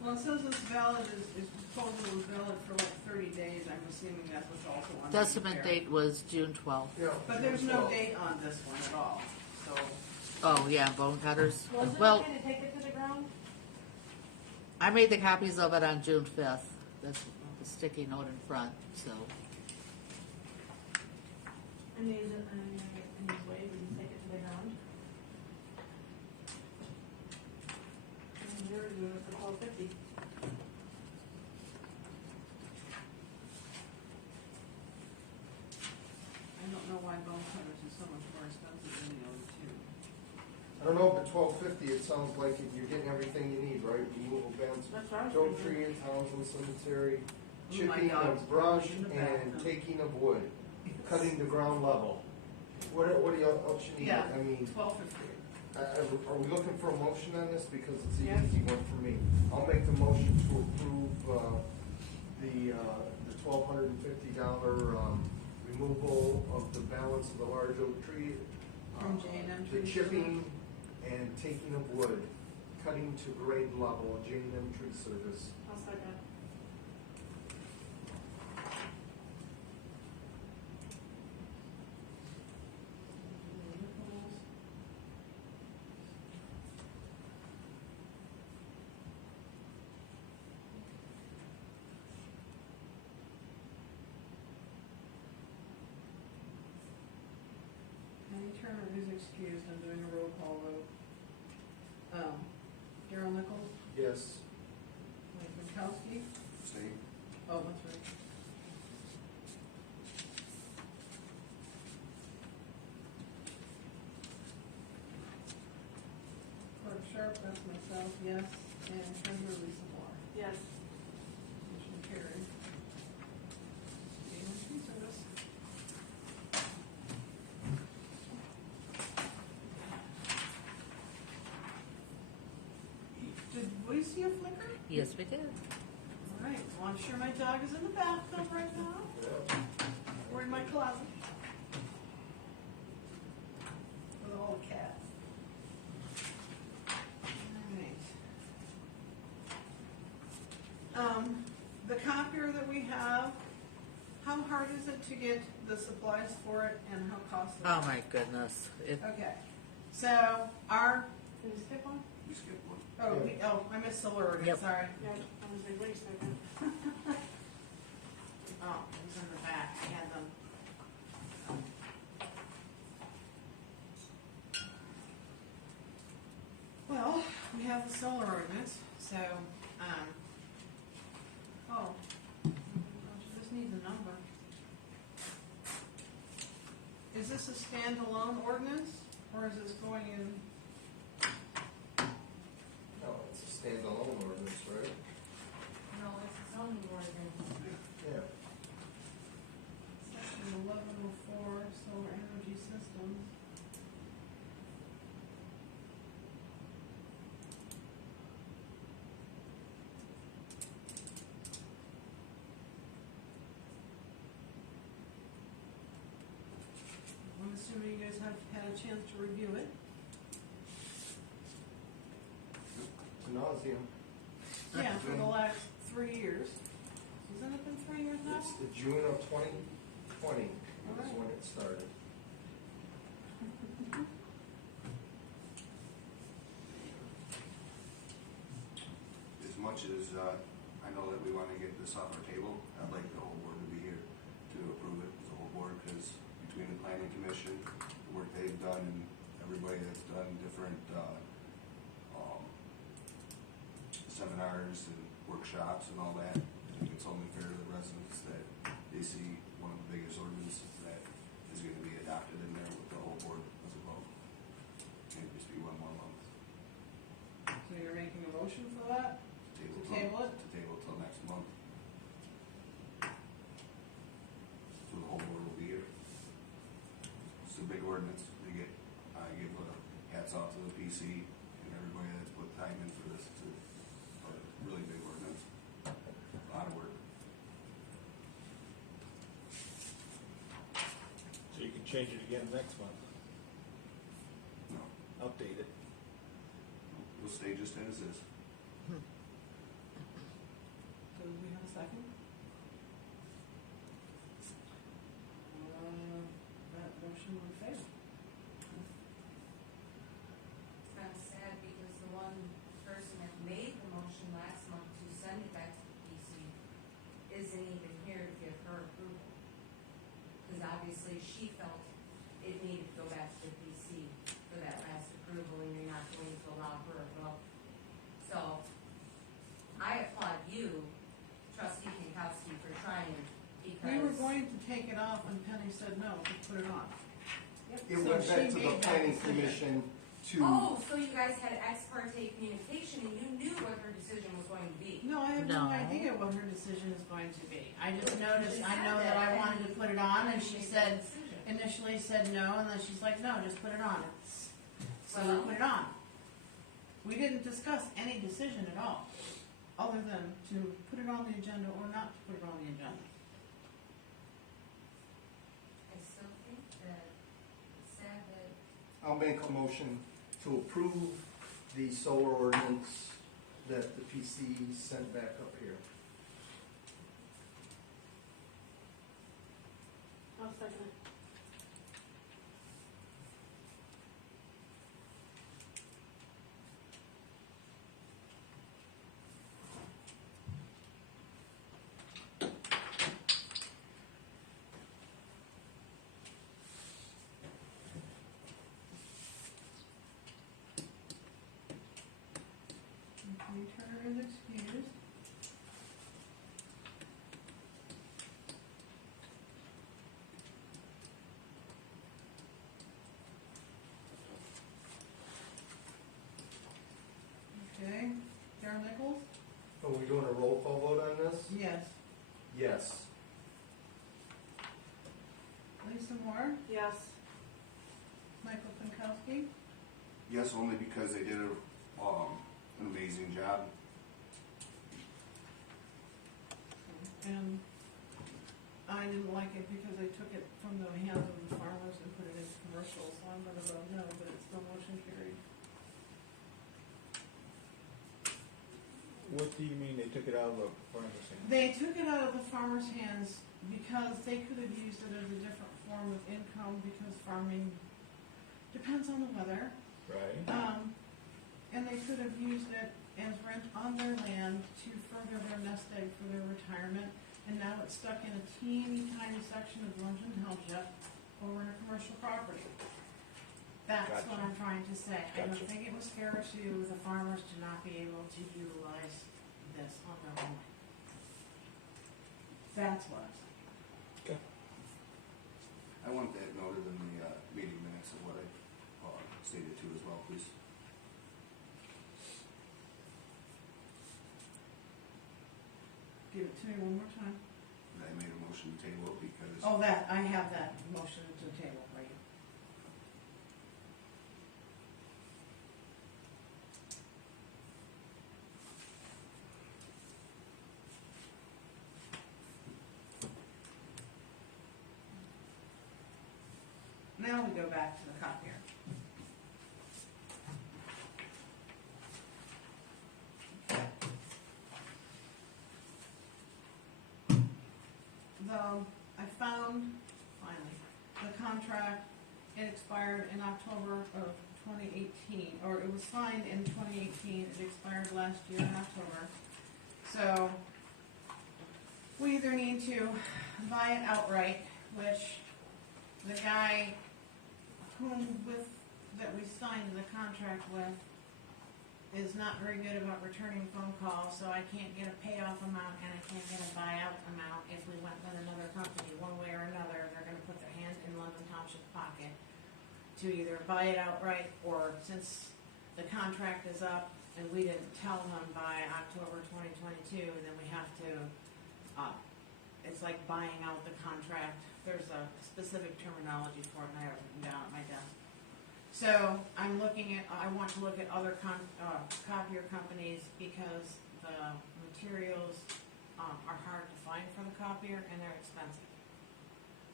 Well, it says it's valid, is proposal is valid for like 30 days. I'm assuming that's what's also on. The estimate date was June 12th. yeah. But there's no well, date on this one at all, so. Oh, yeah, bone cutters. Was it Well, okay to take it to the ground? I made the copies of it on June 5th. That's the sticky note in front, so. And use it in these ways, we can take it to the ground. And they're doing it for 1,250. I don't know why bone cutters is so much more expensive than the other two. I don't know, but 1,250, it sounds like you're getting everything you need, right? Removal bands, That's what I was oak thinking. tree, Townsend Cemetery, Ooh, my chipping dog's of brush, in the and bathroom. taking of wood, cutting the ground level. What do you else you need? Yeah, I mean, 1,250. are we looking for a motion on this? Because it's an Yes. easy one for me. I'll make the motion to approve, the $1,250, removal of the balance of the large oak tree. From J&M The Tree chipping and taking of wood, cutting to grade level, J&M Tree Service. I'll second. Penny Turner is excused. I'm doing a roll call vote. Darryl Nichols, Yes. Mike Minkowski. Stay. Oh, that's right. Clerk Sharp, that's myself, yes. And Treasurer Lisa Moore. Yes. Motion carried. J&M Tree Service. Did we see a flicker? Yes, we did. All right, well, I'm sure my dog is in the bathtub right now, or in my closet. With all the cats. All right. The copier that we have, how hard is it to get the supplies for it, and how costly? Oh, my goodness. Okay, so our, Did you skip one? You skip one. I missed the word, Yep. sorry. Yeah, I was like, wait a second. Oh, it was in the back, I had them. have the solar ordinance, so, oh, this needs a number. Is this a standalone ordinance, or is this going in? No, it's a standalone ordinance, right? No, it's a zoning ordinance. Yeah. Section 1104, solar energy systems. I'm assuming you guys have had a chance to review it. It's nauseum. Yeah, for the last 3 years. Hasn't it been 3 years now? It's the June of 2020 is when it started. As much as, I know that we wanna get this off our table, I'd like the whole board to be here to approve it, the whole board, because between the planning commission, the work they've done, and everybody that's done different, seminars and workshops and all that, I think it's only fair to the residents that they see one of the biggest ordinances that is gonna be adopted in there with the whole board as a vote. Can't just be one more month. So you're making a motion for that? Table Table it? To table till next month. So the whole board will be here. It's a big ordinance. I give hats off to the PC and everybody that's put time in for this. It's a really big ordinance. A lot of work. So you can change it again next month, No, update it. we'll stay just as is. Do we have a second? That motion will fail. It's kind of sad because the one person that made the motion last month to send it back to the PC isn't even here to give her approval. Because obviously she felt it needed to go back to the PC for that last approval, and you're not going to allow her a vote. So, I applaud you, trustee Kinkowski, for trying, because. We were going to take it off and Penny said no, to put it on. It So went she back to the made that planning decision. commission to. Oh, so you guys had ex parte communication and you knew what her decision was going to be? No, I have no No. idea what her decision is going to be. I just noticed, She I said know that I and wanted to put it on and you she made said, that decision. initially said no, and then she's like, no, just put it on. So we Well- put it on. We didn't discuss any decision at all, other than to put it on the agenda or not to put it on the agenda. I still think that it's sad that I'll make a motion to approve the solar ordinance that the PC sent back up here. I'll second it. Okay, Turner is excused. Okay, Darryl Nichols? Are we doing a roll call vote on this? Yes. Yes. Lisa Moore? Yes. Michael Pankowski? Yes, only because they did an amazing job. And I didn't like it because they took it from the hands of the farmers and put it in commercial, so I'm gonna vote no, but it's no motion carried. What do you mean they took it out of the farmer's hand? They took it out of the farmers' hands because they could have used it as a different form of income because farming depends on the weather. Right? And they could have used it as rent on their land to further their nest egg for their retirement. And now it's stuck in a teeny tiny section of London Township over in a commercial property. That's Gotcha. what I'm trying to say. I don't Gotcha. think it was fair to the farmers to not be able to utilize this on their own. That's what I'm saying. Okay. I want that noted in the meeting minutes of what I stated to as well, please. Give it to me one more time. And I made a motion to table it because. Oh, that, I have that motion to table for you. Now we go back to the copier. I found, finally, the contract, it expired in October of 2018, or it was signed in 2018, it expired last year in October. So, we either need to buy it outright, which the guy that we signed the contract with is not very good about returning phone calls, so I can't get a payoff amount and I can't get a buyout amount. If we went with another company, one way or another, they're gonna put their hand in London Township's pocket to either buy it outright, or since the contract is up and we didn't tell them by October 2022, then we have to, it's like buying out the contract. There's a specific terminology for it, and I have it written down at my desk. So I want to look at other copier companies because the materials are hard to find for the copier and they're expensive.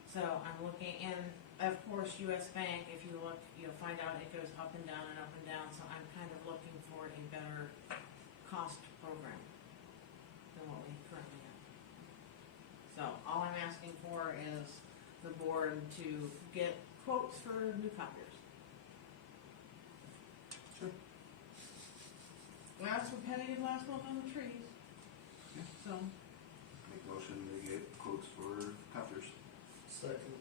So I'm looking, and of course US Bank, if you look, you'll find out it goes up and down and up and down. So I'm kind of looking for a better cost program than what we currently have. So all I'm asking for is the board to get quotes for new copiers. Sure. Last what Penny did last month on the trees. Yeah. So, Make a motion to get quotes for copiers. Second.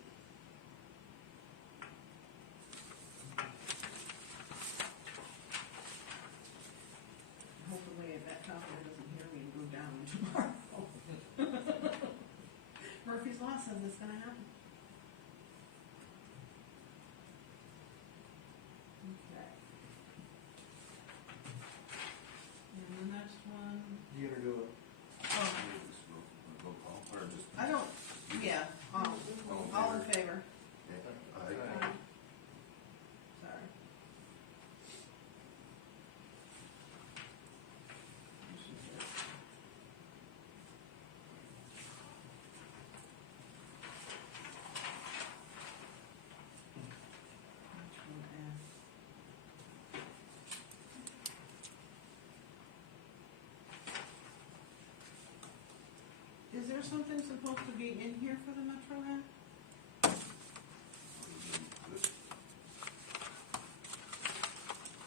hopefully that copier doesn't hear me and go down tomorrow. Murphy's Law says it's gonna happen. Okay. And the next one, You gonna do it? oh, Roll call, or just. I don't, yeah, all in favor. Yeah. Sorry. Is there something supposed to be in here for the Metro Act?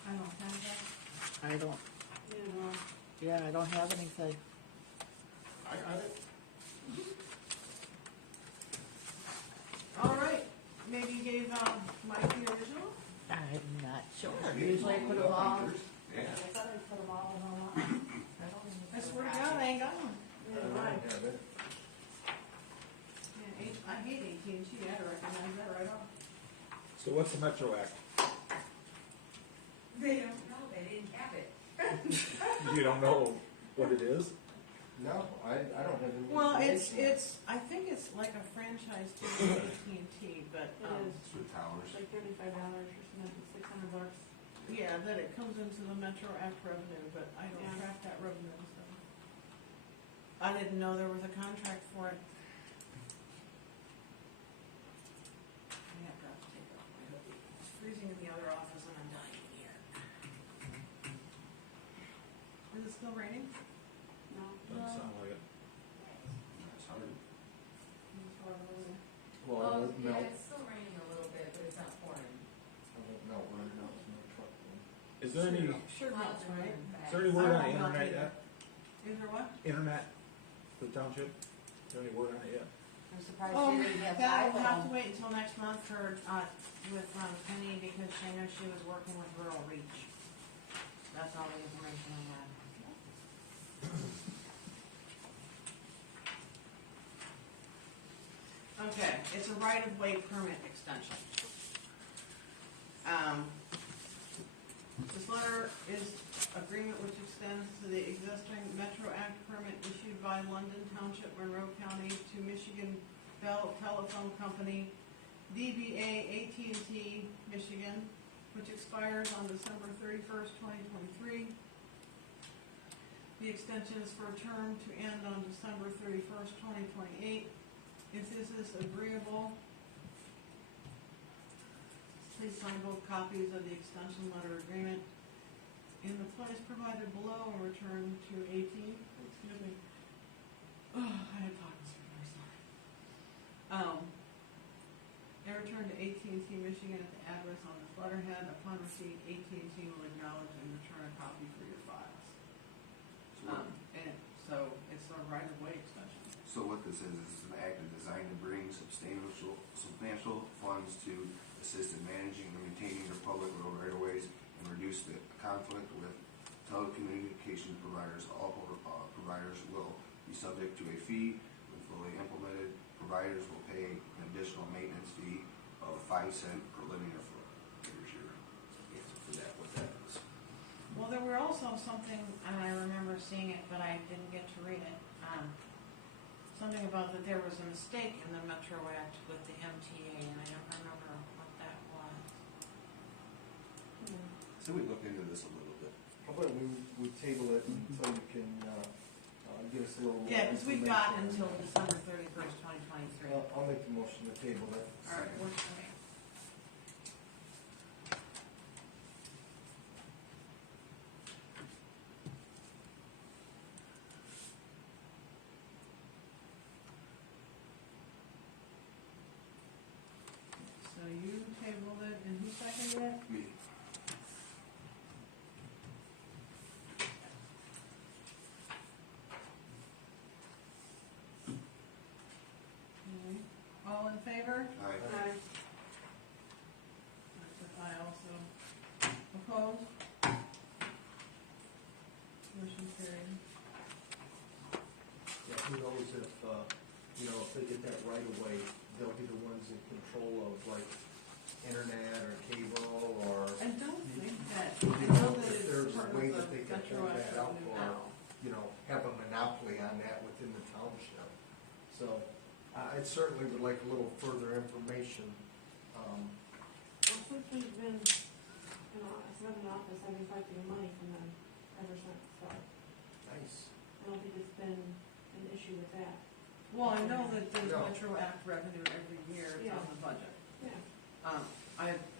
I don't have that. I don't, yeah, I don't have anything. I got it. All right, maybe you gave Mike the original? I'm not sure. Usually I put them all. Yeah. I thought I put them all in a lot. I swear to God, I ain't got one. I don't have it. Yeah, I hate AT&T, I had to recognize that right off. So what's the Metro Act? They don't know, they didn't have it. You don't know what it is? No, I don't have any. Well, information. it's, I think it's like a franchise to AT&T, but, It is. It's for towers. Like $35 or something, $600. yeah, that it comes into the Metro Act revenue, but I don't Yeah. track that revenue, so. I didn't know there was a contract for it. I have got to take off my hoodie. It's freezing in the other office and I'm dying here. Is it still raining? No. Doesn't sound like it. It's hard. It's horrible. Well, it won't Yeah, melt. it's still raining a little bit, but it's not pouring. It won't melt right now. It's no truck. Is there any, Sure melts, right? is there any word on the internet yet? Is there what? Internet for the township? Is there any word on it yet? I'm surprised Oh, you didn't have that'll five have to of them. wait until next month for, with, Penny, because I know she was working with Rural Reach. That's all the information I have. Okay, it's a right-of-way permit extension. This letter is agreement which extends to the existing Metro Act permit issued by London Township, Monroe County to Michigan Bell Telephone Company, DBA AT&T, Michigan, which expires on December 31st, 2023. The extension is for a term to end on December 31st, 2028. If this is agreeable, please sign both copies of the extension letter agreement in the place provided below and return to excuse me. Oh, I had pockets for my sorry. And return to AT&T Michigan at the address on this letterhead. Upon receipt, AT&T will acknowledge and return a copy for your files. And so it's a right-of-way extension. So what this is an act designed to bring substantial funds to assist in managing and maintaining the public road right-of-ways and reduce the conflict with telecommunication providers. All providers will be subject to a fee. When fully implemented, providers will pay an additional maintenance fee of 5 cents per linear foot. Here's your answer for that, what that is. Well, there were also something, and I remember seeing it, but I didn't get to read it. Something about that there was a mistake in the Metro Act with the MTA, and I don't remember what that was. So we look into this a little bit. How about we table it until you can, give us a little. Yeah, because we've got information. until December 31st, 2023. I'll make the motion to table it. All right, works for me. So you tabled it, and who seconded it? Me. Okay. All in favor? Aye. I also oppose. Motion carried. Yeah, who knows if, if they get that right away, they'll be the ones in control of like internet or cable or, I don't think that, you I know, know that if it's there's a part of way the that they can Metro hold Act that up revenue or, now. have a monopoly on that within the township. So, I certainly would like a little further information. Well, since we've been in office, I've been collecting money from them ever since, so I Nice. don't think it's been an issue with that. Well, I know that there's Yeah. Metro Act revenue every year, it's on the budget. Yeah.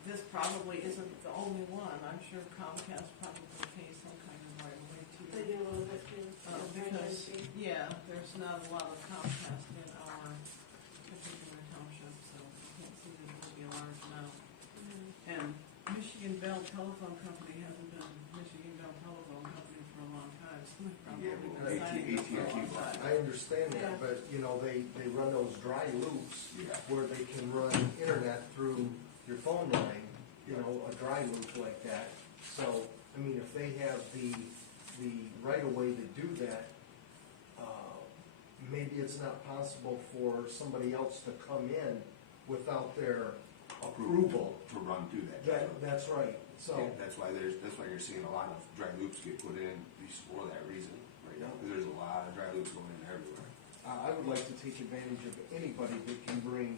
This probably isn't the only one, I'm sure Comcast probably pays some kind of right away too. They do a little bit too. Because, yeah, there's not a lot of Comcast in our particular township, so I can't see that it would be a large amount. And Michigan Bell Telephone Company hasn't been Michigan Bell Telephone Company for a long time, so they've probably Yeah, been well, deciding it for a long AT&T time. I understand that, Yeah. but, they run those dry loops Yeah. where they can run internet through your phone line, a dry loop like that. So, if they have the right of way to do that, maybe it's not possible for somebody else to come in without their approval. To run through that. That's right, so. Yeah, that's why you're seeing a lot of dry loops get put in for that reason right now. Because there's a lot of dry loops going in everywhere. I would like to take advantage of anybody that can bring,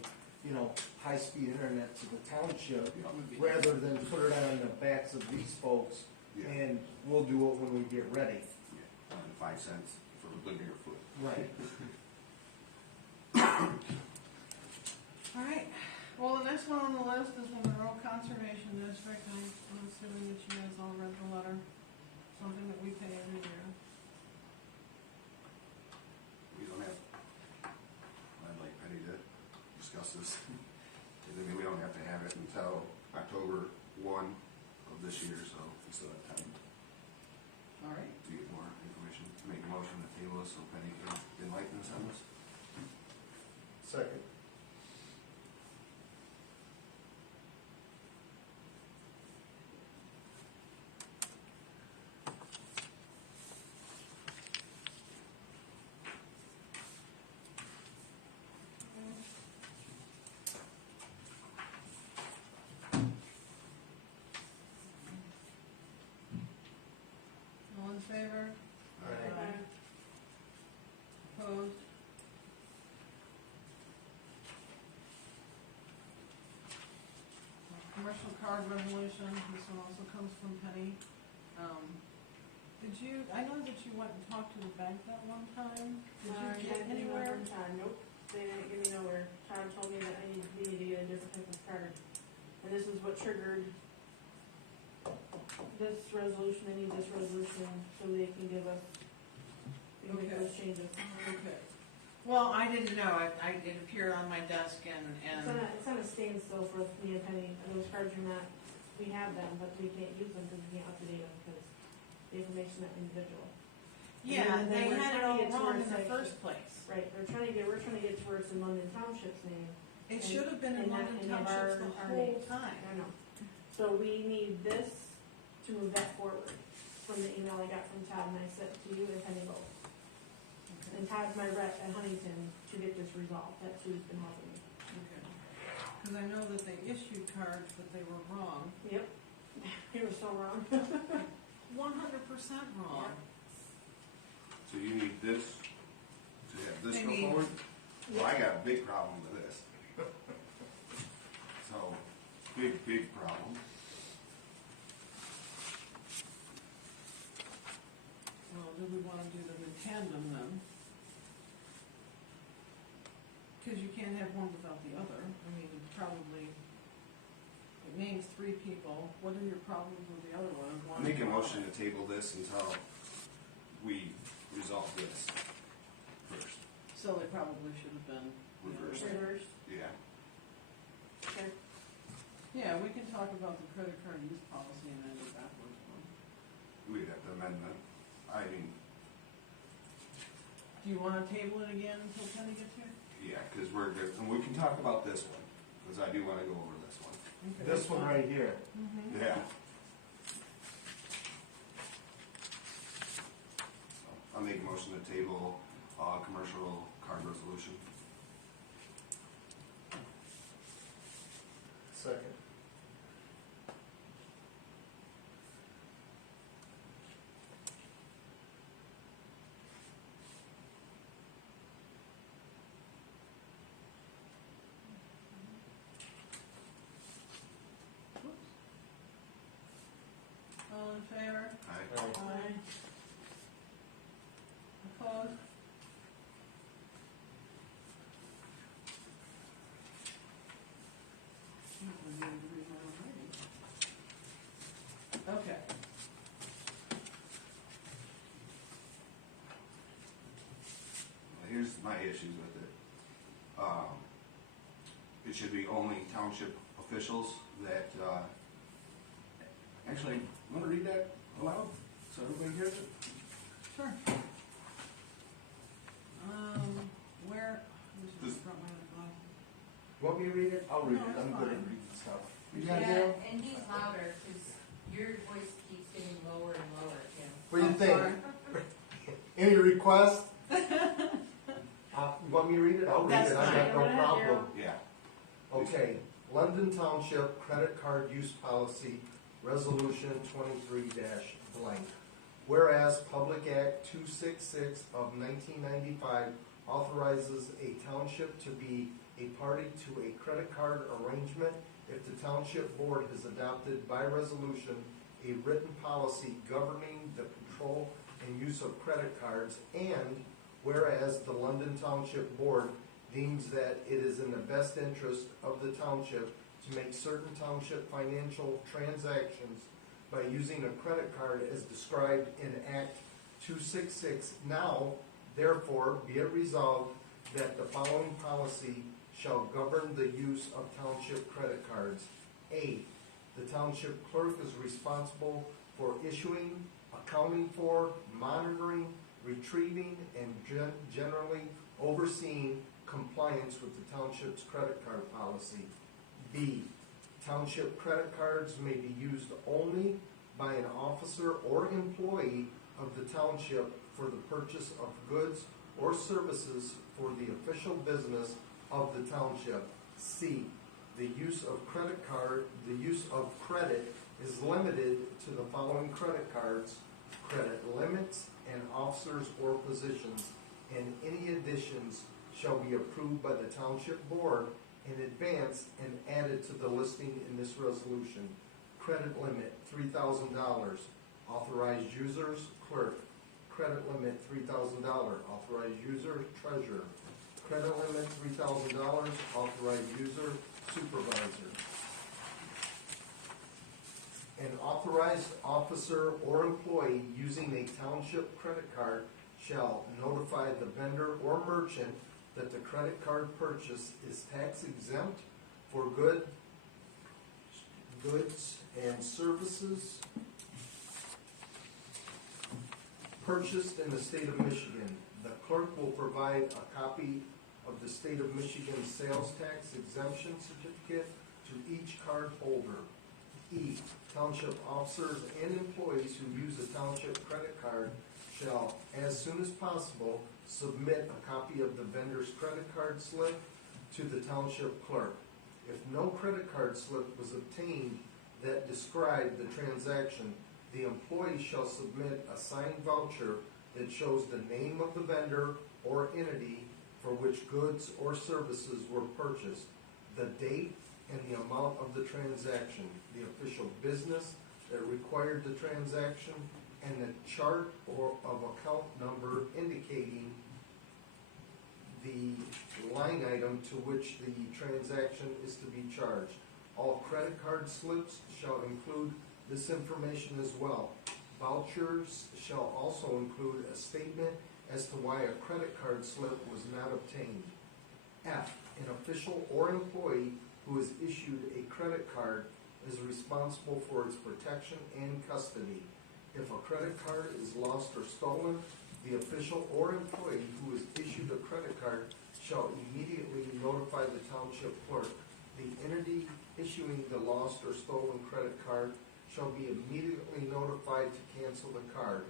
high-speed internet to the township, rather than put it on the backs of these folks, Yeah. and we'll do it when we get ready. Yeah, 5 cents for a linear foot. Right. All right, well, the next one on the list is the Monroe Conservation District. I'm assuming that you guys all read the letter, something that we pay every year. We don't have, I'd like Penny to discuss this. We don't have to have it until October 1 of this year, so we still have time All right. to get more information. Make a motion to table this so Penny can enlighten us on this. Second. All in favor? Aye. Opposed? Commercial card resolution, this one also comes from Penny. I know that you went and talked to the bank that one time. Did you get anywhere? Nope, they didn't get me nowhere. Todd told me that we needed to get a different type of card. And this is what triggered this resolution, I need this resolution, so they can give us, we can make Okay. those changes. Okay. Well, I didn't know, it appeared on my desk and, It's on a standstill for me and Penny, and those cards are not, we have them, but we can't use them because we can't update them because the information is individual. yeah, And they then we're had it trying to all get to wrong where in it's the actually- first place. Right, we're trying to get to where it's in London Township's name. It And- should have been in and not London any of Townships the our whole names. time. I know. So we need this to move that forward from the email I got from Todd and I sent to you and Penny both. And Todd's my rep at Huntington to get this resolved, that's who's been helping me. Okay. Because I know that they issued cards, but they were wrong. Yep, you were so wrong. 100% wrong. So you need this to have this They go need- forward? Well, I got a big problem with this. So, big problem. Well, do we want to do them in tandem then? Because you can't have one without the other. I mean, probably, it names 3 people. What are your problems with the other one? I'll make a motion to table this until we resolve this first. So they probably should have been. Reversed. Reversed, Yeah. okay. Yeah, we can talk about the credit card use policy and then the backwards one. We'd have to amend that. I mean, Do you want to table it again until Penny gets here? yeah, because we're good, and we can talk about this one, because I do want to go over this one. Okay, This that's one fine. right here. Mhm. Yeah. I'll make a motion to table, commercial card resolution. Second. All in favor? Aye. Aye. Opposed? Okay. Well, here's my issues with it. It should be only township officials that, actually, you wanna read that aloud, so everybody hears it? Sure. Where, I just This- brought my other glasses. Want me to read it? I'll read No, it, it's I'm good at fine. reading stuff. You Yeah, got it? and he's louder, cause your voice keeps getting lower and lower, Tim. What do you Oh, think? sorry. Any requests? You want me to read it? I'll read That's it, I fine. got Go no ahead, problem. Yeah. Okay, London Township Credit Card Use Policy, Resolution 23 blank. Whereas Public Act 266 of 1995 authorizes a township to be a party to a credit card arrangement if the township board has adopted by resolution a written policy governing the control and use of credit cards, and whereas the London Township Board deems that it is in the best interest of the township to make certain township financial transactions by using a credit card as described in Act 266. Now, therefore, be it resolved that the following policy shall govern the use of township credit cards. A, the township clerk is responsible for issuing, accounting for, monitoring, retrieving, and generally overseeing compliance with the township's credit card policy. B, township credit cards may be used only by an officer or employee of the township for the purchase of goods or services for the official business of the township. C, the use of credit is limited to the following credit cards, credit limits, and officers or positions, and any additions shall be approved by the township board in advance and added to the listing in this resolution. Credit limit, $3,000. Authorized users, clerk. Credit limit, $3,000. Authorized user, treasurer. Credit limit, $3,000. Authorized user, supervisor. An authorized officer or employee using a township credit card shall notify the vendor or merchant that the credit card purchase is tax exempt for goods and services purchased in the state of Michigan. The clerk will provide a copy of the state of Michigan sales tax exemption certificate to each card holder. E, township officers and employees who use a township credit card shall, as soon as possible, submit a copy of the vendor's credit card slip to the township clerk. If no credit card slip was obtained that described the transaction, the employee shall submit a signed voucher that shows the name of the vendor or entity for which goods or services were purchased, the date and the amount of the transaction, the official business that required the transaction, and the chart or of account number indicating the line item to which the transaction is to be charged. All credit card slips shall include this information as well. Vouchers shall also include a statement as to why a credit card slip was not obtained. F, an official or employee who is issued a credit card is responsible for its protection and custody. If a credit card is lost or stolen, the official or employee who is issued a credit card shall immediately notify the township clerk. The entity issuing the lost or stolen credit card shall be immediately notified to cancel the card.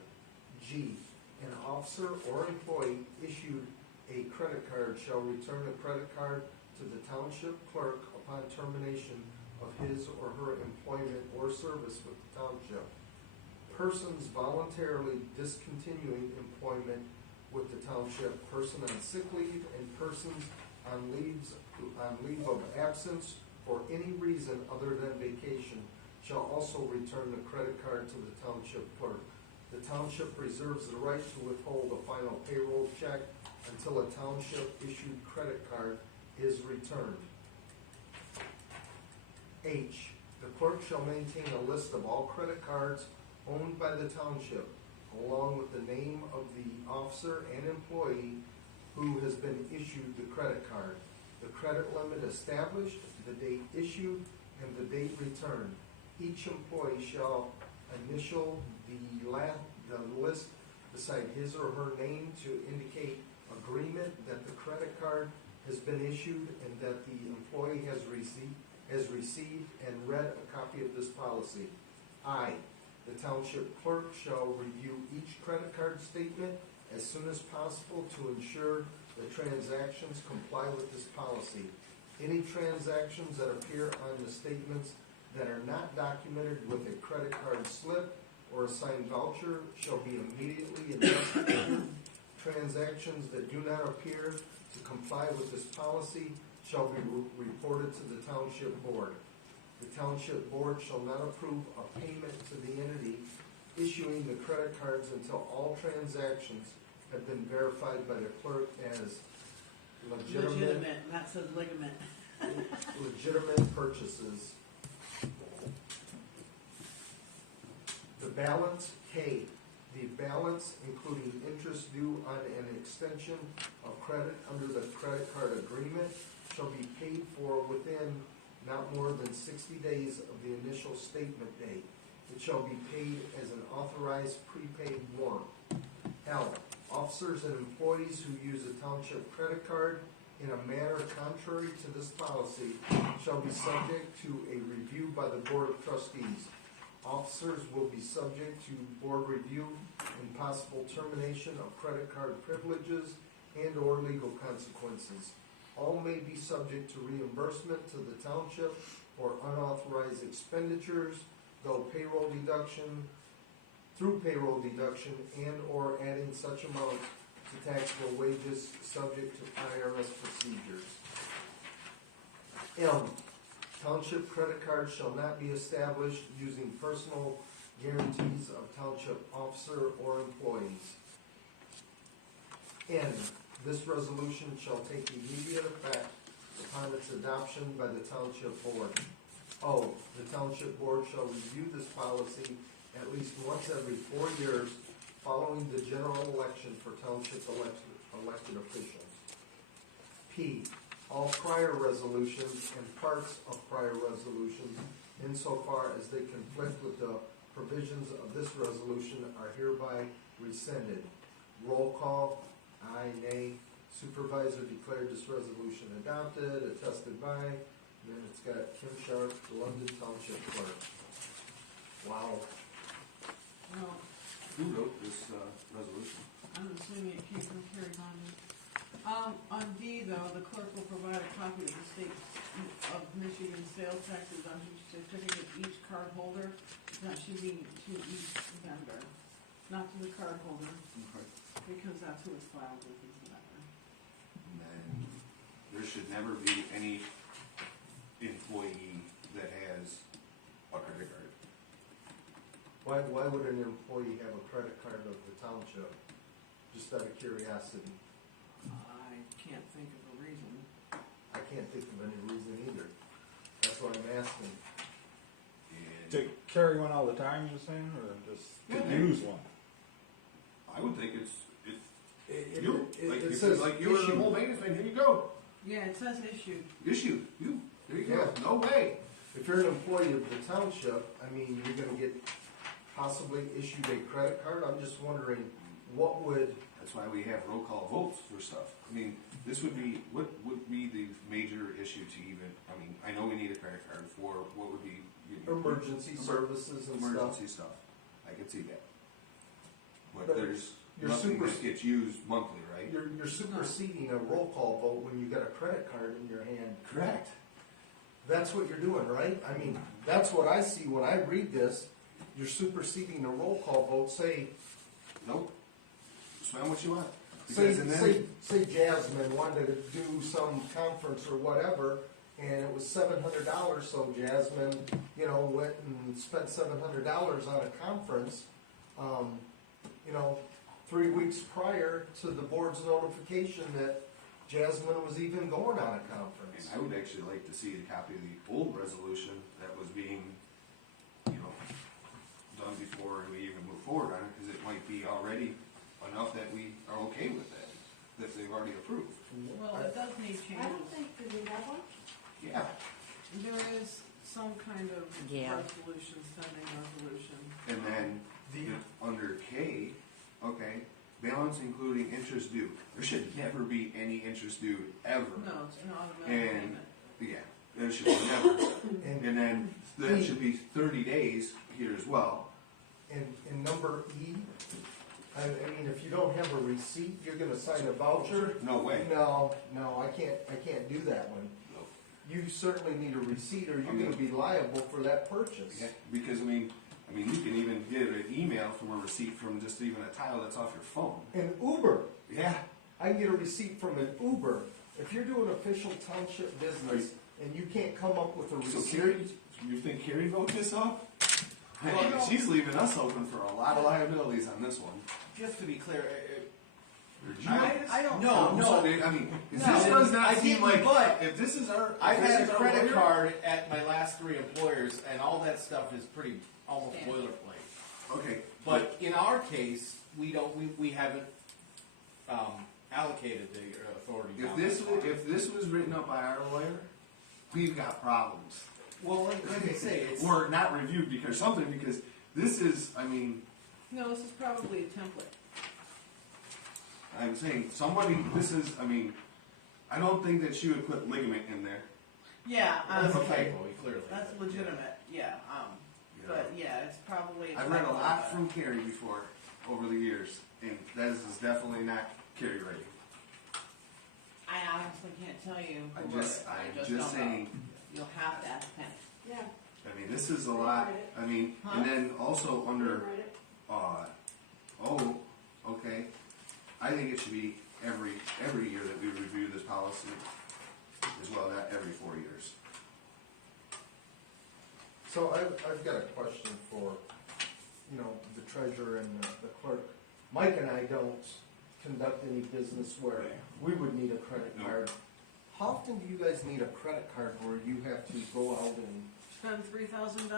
G, an officer or employee issued a credit card shall return the credit card to the township clerk upon termination of his or her employment or service with the township. Persons voluntarily discontinuing employment with the township, person on sick leave, and persons on leave of absence for any reason other than vacation shall also return the credit card to the township clerk. The township reserves the right to withhold a final payroll check until a township-issued credit card is returned. H, the clerk shall maintain a list of all credit cards owned by the township, along with the name of the officer and employee who has been issued the credit card, the credit limit established, the date issued, and the date returned. Each employee shall initial the list beside his or her name to indicate agreement that the credit card has been issued and that the employee has received and read a copy of this policy. I, the township clerk, shall review each credit card statement as soon as possible to ensure the transactions comply with this policy. Any transactions that appear on the statements that are not documented with a credit card slip or a signed voucher shall be immediately investigated. Transactions that do not appear to comply with this policy shall be reported to the township board. The township board shall not approve a payment to the entity issuing the credit cards until all transactions have been verified by the clerk as legitimate, that says ligament. legitimate purchases. The balance, K, the balance including interest due on an extension of credit under the credit card agreement shall be paid for within not more than 60 days of the initial statement date. It shall be paid as an authorized prepaid warrant. L, officers and employees who use a township credit card in a manner contrary to this policy shall be subject to a review by the Board of Trustees. Officers will be subject to board review and possible termination of credit card privileges and/or legal consequences. All may be subject to reimbursement to the township for unauthorized expenditures, through payroll deduction and/or adding such amount to taxable wages subject to IRS procedures. M. Township credit cards shall not be established using personal guarantees of township officer or employees. N. This resolution shall take immediate effect upon its adoption by the township board. O. The township board shall review this policy at least once every 4 years following the general election for township elected officials. P. All prior resolutions and parts of prior resolutions, insofar as they conflict with the provisions of this resolution, are hereby rescinded. Roll call. Aye, nay. Supervisor declared this resolution adopted, attested by, and then it's got Kim Sharp, the London Township Clerk. Wow. Well, Who wrote this resolution? I'm assuming it came from Carrie Condon. On D though, the clerk will provide a copy of the state of Michigan sales tax deduction certificate to each card holder. That should be to each vendor, not to the card holder, because that's who it's filed with, is the vendor. And then there should never be any employee that has a credit card. Why would an employee have a credit card of the township? Just out of curiosity. I can't think of a reason. I can't think of any reason either. That's what I'm asking. And To carry one all the time, you're saying, or just to Yeah. use one? I would think it's It you. Like, it if says it's like you were the issue. whole maintenance man, here you go. Yeah, it says issued. Issue. You. There you go. Yeah. No way. If you're an employee of the township, I mean, you're gonna get possibly issued a credit card. I'm just wondering, what would, That's why we have roll call votes for stuff. I mean, this would be, what would be the major issue to even, I mean, I know we need a credit card for what would be. emergency services and stuff? Emergency stuff. I can see that. But But there's you're nothing super- that gets used monthly, right? You're superseding a roll call vote when you got a credit card in your hand. Correct. That's what you're doing, right? I mean, that's what I see when I read this. You're superseding a roll call vote. Say, Nope. Spend what you want. say, Because and then, say Jasmine wanted to do some conference or whatever, and it was $700, so Jasmine, went and spent $700 on a conference, 3 weeks prior to the board's notification that Jasmine was even going on a and conference. I would actually like to see a copy of the old resolution that was being, done before we even move forward on it, because it might be already enough that we are okay with that they've already approved. Well, it does need I don't changes. think, did we have one? Yeah. There is some kind of Yeah. resolution, standing resolution. And then, under K, okay, balance including interest due. There should never be any interest due ever. No, it's an automatic And, payment. yeah, there should be never. And, And then, that should be 30 days here as well. and number E, I mean, if you don't have a receipt, you're gonna sign a voucher? No way. No, I can't do that one. No. You certainly need a receipt or you're gonna be liable for that purchase. Yeah, because I mean, you can even get an email from a receipt from just even a tile that's off your phone. And Uber, Yeah. I can get a receipt from an Uber. If you're doing official township business and you can't come up with a So receipt. Carrie, you think Carrie wrote this up? Well, She's leaving us open for a lot of liabilities on this one. Just to be clear, Or do you- I don't. No, I'm sorry, I mean, this No, does not I seem didn't, like, but if this is our. I've if this had is a our credit lawyer- card at my last 3 employers, and all that stuff is pretty, almost Yeah. boilerplate. Okay, But in our case, we haven't, allocated the authority. if down this, that far. if this was written up by our lawyer, we've got problems. Well, like I say, it's. Or not reviewed because this is, I mean, No, this is probably a template. I'm saying, somebody, this is, I mean, I don't think that she would put ligament in there. Yeah, That's a Okay. typo, clearly. that's legitimate, yeah, you but know. yeah, it's probably. I've read a lot from Carrie before, over the years, and this is definitely not Carrie writing. I honestly can't tell you. I'm who wrote just it. I saying, don't know. You'll have to ask Penny. Yeah, I mean, this is a lot, I mean, Huh? and then also under, write it. okay. I think it should be every year that we review this policy as well, not every 4 years. So I've got a question for, the treasurer and the clerk. Mike and I don't conduct any business where we would need a credit No. card. How often do you guys need a credit card where you have to go out and, Spend $3,000,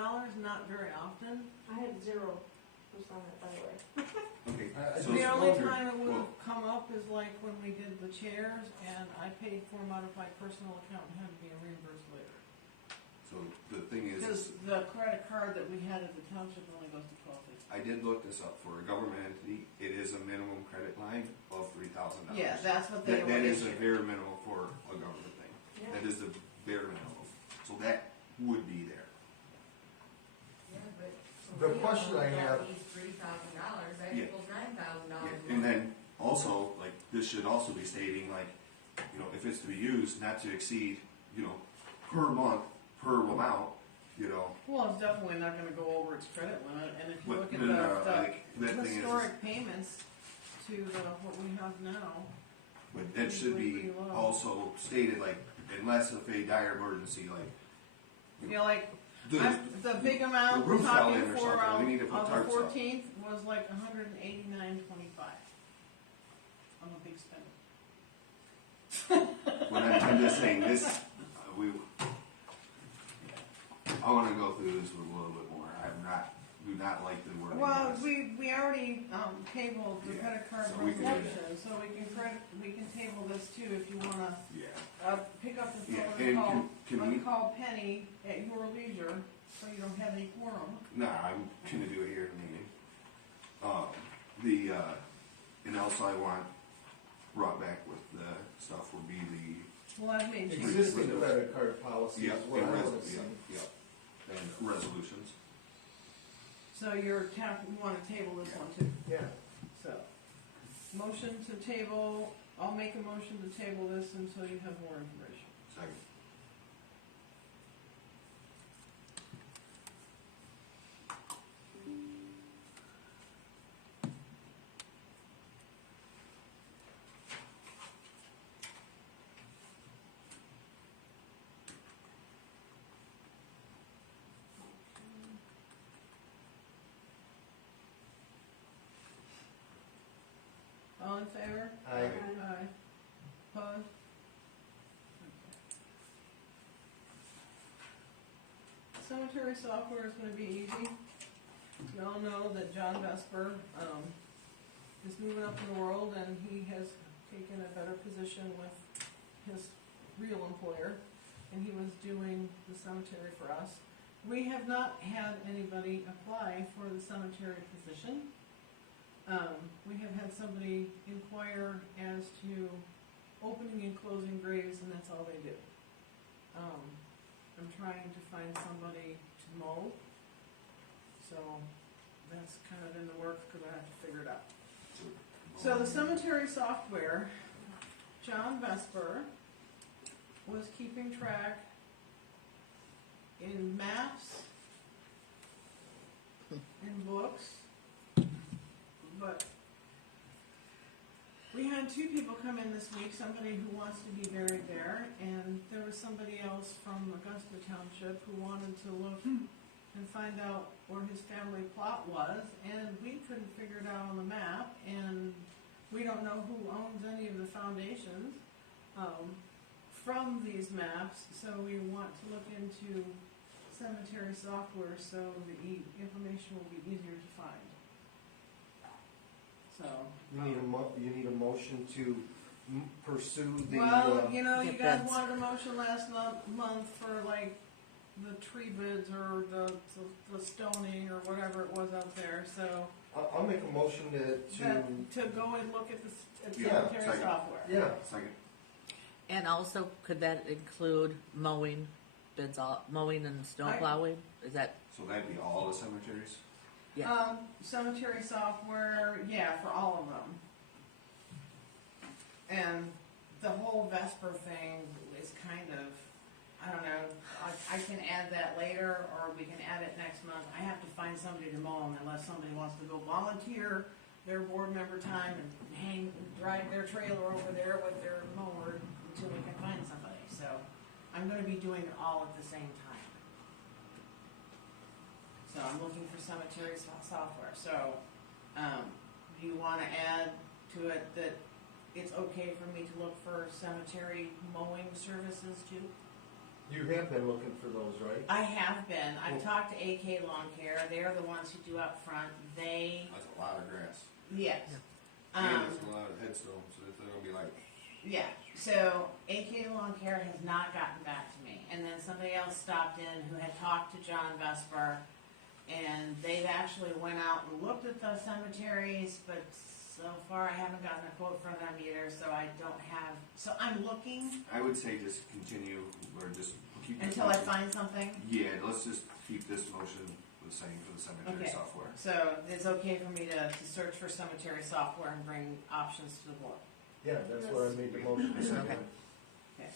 not very often. I had 0% on it, by the way. Okay, I so, The just only wondered- time it would well- have come up is like when we did the chairs, and I paid for them out of my personal account and had to be reimbursed later. so the thing is, Because the credit card that we had at the township only goes to $12.50. I did look this up, for a government entity, it is a minimum credit line of $3,000. Yeah, that's what they That would is a issue. bare minimum for a government thing. Yeah. That is the bare minimum. So that would be there. Yeah, but. The question I have- $3,000, that Yeah. equals $9,000. Yeah, and then also, like, this should also be stating, like, if it's to be used, not to exceed, per month, per amount, Well, it's definitely not gonna go over its credit limit, and if you But, look at no, no, the like, that thing is- historic payments to what we have now, But that should be Usually pretty low. also stated, like, unless of a dire emergency, like, the big amount the we're roof fell talking in or for, something, we need to put on the tarps up. 14th was like $189.25. I'm a big spender. When I'm just saying this, I want to go through this with a little bit more. Do not like the wording. Well, of this. we already, tabled the Yeah, credit card so we can do resolution, so we can table this too if you wanna, Yeah. pick up the Yeah, phone and and can we? call Penny at your leisure, so you don't have any quorum. Nah, I'm gonna do it here in the meeting. And also I want brought back with the stuff will be Well, I've made changes. existing credit card policy is what I and want to see. and resolutions. So you wanna table this one too, Yeah. so. Motion to table, I'll make a motion to table this until you have more information. Second. All in favor? I, Aye. Opposed? Cemetery software is gonna be easy. You all know that John Vesper, is moving up in the world, and he has taken a better position with his real employer, and he was doing the cemetery for us. We have not had anybody apply for the cemetery position. We have had somebody inquire as to opening and closing graves, and that's all they do. I'm trying to find somebody to mow, so that's kind of in the works, because I have to figure it out. So the cemetery software, John Vesper was keeping track in maps, in books, but we had two people come in this week, somebody who wants to be buried there, and there was somebody else from Augusta Township who wanted to look and find out where his family plot was, and we couldn't figure it out on the map, and we don't know who owns any of the foundations from these maps, so we want to look into cemetery software so the information will be easier to find. So. you need a motion to pursue the, Well, you know, you Get guys that. wanted a motion last month for like the tree bids or the stoning or whatever it was out there, so. I'll make a motion to, To go and look at the Yeah, cemetery second. software. yeah, Second. And also, could that include mowing, bids all, mowing and snow I- plowing? Is that, So that'd be all the cemeteries? yeah, Cemetery software, yeah, for all of them. And the whole Vesper thing is kind of, I don't know, I can add that later, or we can add it next month. I have to find somebody to mow them unless somebody wants to go volunteer their board member time and drive their trailer over there with their mower until we can find somebody. So I'm gonna be doing it all at the same time. So I'm looking for cemetery software. So, do you wanna add to it that it's okay for me to look for cemetery mowing services too? You have been looking for those, right? I have been. I've Cool. talked to AK Lawn Care. They're the ones who do up front. They, That's a lot of grass. yes. And it's a lot of headstones, so they're gonna be like, Yeah, so AK Lawn Care has not gotten back to me. And then somebody else stopped in who had talked to John Vesper, and they've actually went out and looked at the cemeteries, but so far I haven't gotten a quote from them either, so I don't have, so I'm looking I would say just continue, or just keep. this until I motion. find something. Yeah, let's just keep this motion the same for the cemetery Okay. software. So it's okay for me to search for cemetery software and bring options to the board. Yeah, that's what I made the motion to second. Okay.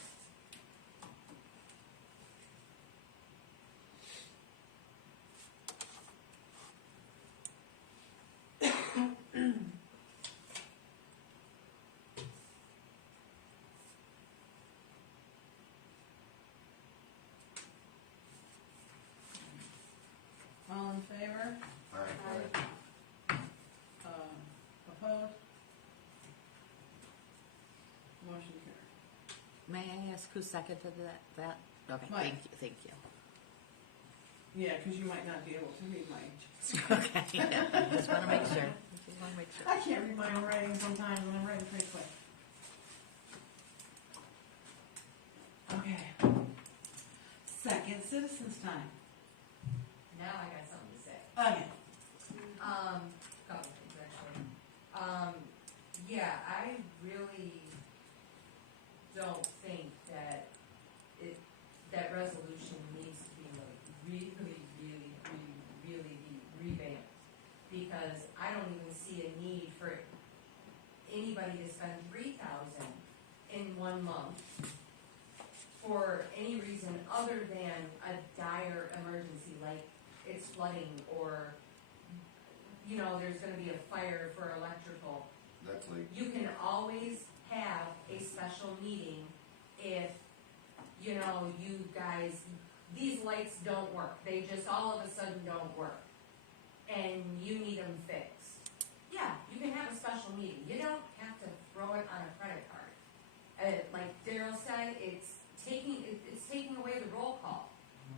All in favor? Alright, Opposed? Motion carried. may I ask who seconded that? Okay, Mike. thank you. Yeah, because you might not be able to read my, Okay, yeah, just wanna make sure, just wanna make sure. I can't read my own writing sometimes when I'm writing pretty quick. Okay. Second citizens time. Now I got something to say. Okay. Couple things actually. Yeah, I really don't think that that resolution needs to be like really be revamped. Because I don't even see a need for anybody to spend $3,000 in 1 month for any reason other than a dire emergency, like it's flooding or, you know, there's gonna be a fire for electrical. that's like, You can always have a special meeting if, you know, you guys, these lights don't work. They just all of a sudden don't work. And you need them fixed. Yeah, you can have a special meeting. You don't have to throw it on a credit card. Like Daryl said, it's taking away the roll call.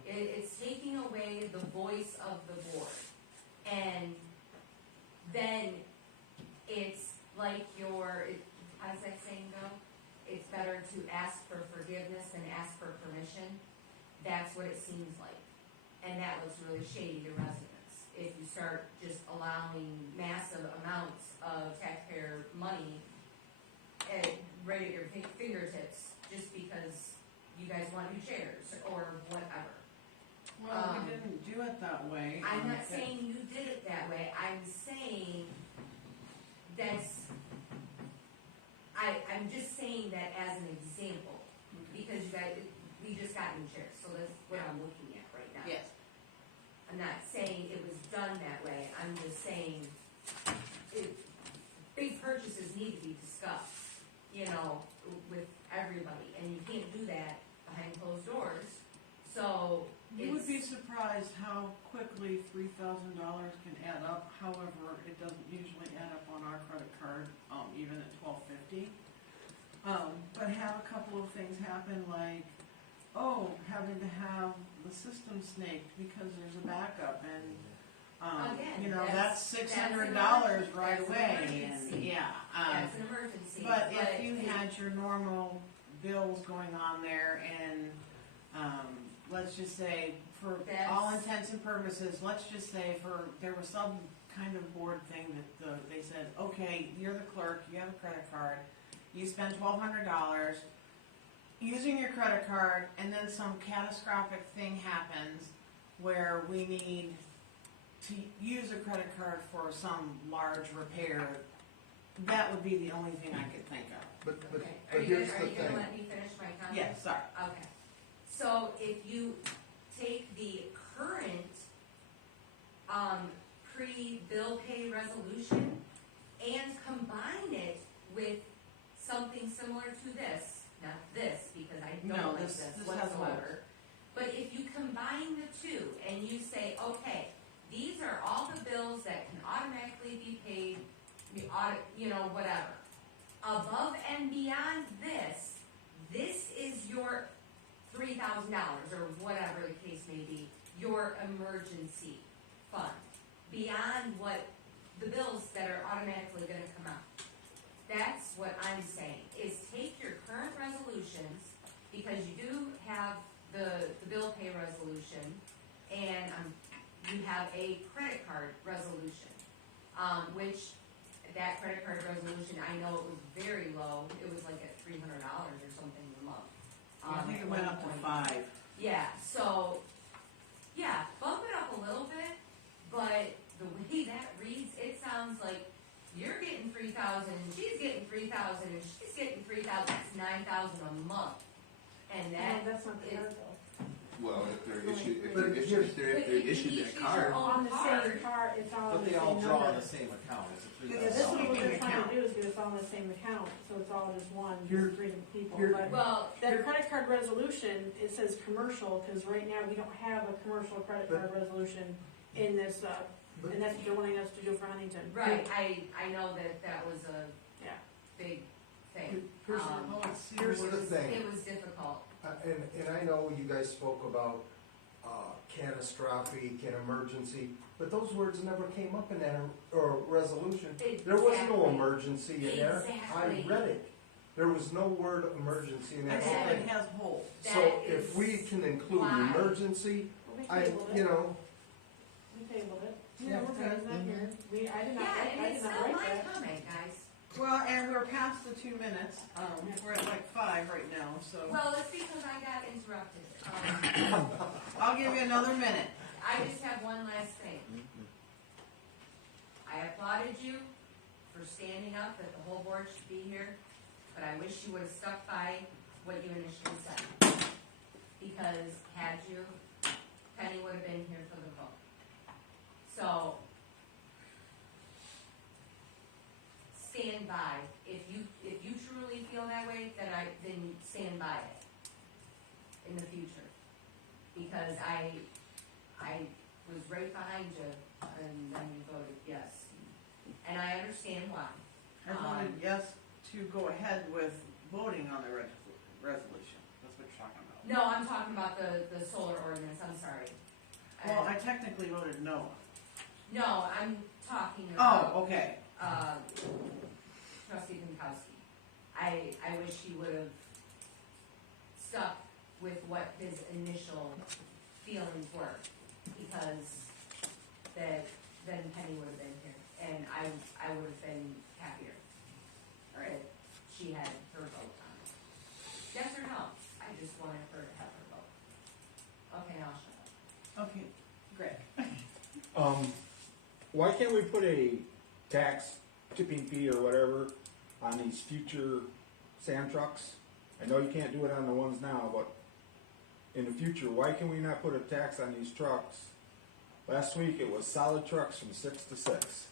It's taking away the voice of the board. And then it's like how does that saying go? It's better to ask for forgiveness than ask for permission. That's what it seems like. And that looks really shady to residents. If you start just allowing massive amounts of taxpayer money right at your fingertips just because you guys want new chairs or whatever. Well, we didn't do it that way. I'm not saying you did it that way. I'm saying I'm just saying that as an example, because you guys, we just got new chairs, so that's what I'm looking at right now. Yes. I'm not saying it was done that way, I'm just saying, big purchases need to be discussed, you know, with everybody, and you can't do that behind closed doors, so You would be surprised how quickly $3,000 can add up. However, it doesn't usually add up on our credit card, even at $12.50. But have a couple of things happen, like, having to have the system snaked because there's a backup, and Again, you know that's that's $600 right that's an away, emergency. and yeah. that's an emergency. But if you had your normal bills going on there and, let's just say, for all intents and purposes, let's just say there was some kind of board thing that they said, okay, you're the clerk, you have a credit card, you spend $1,200, using your credit card and then some catastrophic thing happens where we need to use a credit card for some large repair, that would be the only thing I could think of. But Okay, are you here's gonna, the are you gonna thing. let me finish my comment? Yes, sorry. Okay, so if you take the current, pre-bill pay resolution and combine it with something similar to this, not this, because I No, don't like this this has whatsoever. But if you combine the two and you say, okay, these are all the bills that can automatically be paid, whatever. Above and beyond this, this is your $3,000 or whatever the case may be, your emergency fund. Beyond what the bills that are automatically gonna come out. That's what I'm saying, is take your current resolutions, because you do have the bill pay resolution, and you have a credit card resolution, which that credit card resolution, I know it was very low, it was like at $300 or something a month. I think at it went one up to point. 5. Yeah, so, yeah, bump it up a little bit, but the way that reads, it sounds like you're getting 3,000, she's getting 3,000, and she's getting 3,000, that's 9,000 a month. And No, that that's not the is, card bill. Well, if they're But issued, if but they're issued, if they're, if they're issued that card, On the card. same card, it's all But on the they same all number. draw on the same account, it's a Yeah, Yeah, this is Same what we're trying account. to do, is get us all in the same account, so it's all just one, Here- just three people, here- but. well, That credit card resolution, it says commercial, cause right now we don't have a commercial credit card resolution in this, But- and that's what they're wanting us to do for Huntington. right, I know that was a Yeah. big thing. Here's- Well, let's see Here's what the it's- thing. It was difficult. And I know you guys spoke about catastrophic and emergency, but those words never came up in that resolution. There was no Exactly. emergency in there. I Exactly. read it. There was no word emergency in I that whole said it thing. has holes. So That if is we can include why. emergency, We I, tabled you it, know, we tabled it. Yeah, we're It's good. not here. I did not, Yeah, I and did it's not still write my that. comment, guys. Well, and we're past the 2 minutes. We're at like 5 right now, so Well, it's because I got interrupted. I'll give you another minute. I just have one last thing. I applauded you for standing up that the whole board should be here, but I wish you would have stuck by what you initially said. Because had you, Penny would have been here for the vote. So, stand by. If you truly feel that way, then stand by it in the future. Because I was right behind you, and then you voted yes. And I understand why. I voted yes to go ahead with voting on the resolution. That's what you're talking about. No, I'm talking about the solar ordinance, I'm sorry. Well, I technically voted no. No, I'm talking about, Oh, okay. Trustee Pinkowski. I wish he would have stuck with what his initial feelings were, because then Penny would have been here, and I would have been happier. That she had her vote on it. Yes or no? I just wanted her to have her vote. Okay, I'll shut up. Okay, great. Why can't we put a tax, tipping fee or whatever on these future sand trucks? I know you can't do it on the ones now, but in the future, why can we not put a tax on these trucks? Last week, it was solid trucks from 6 to 6.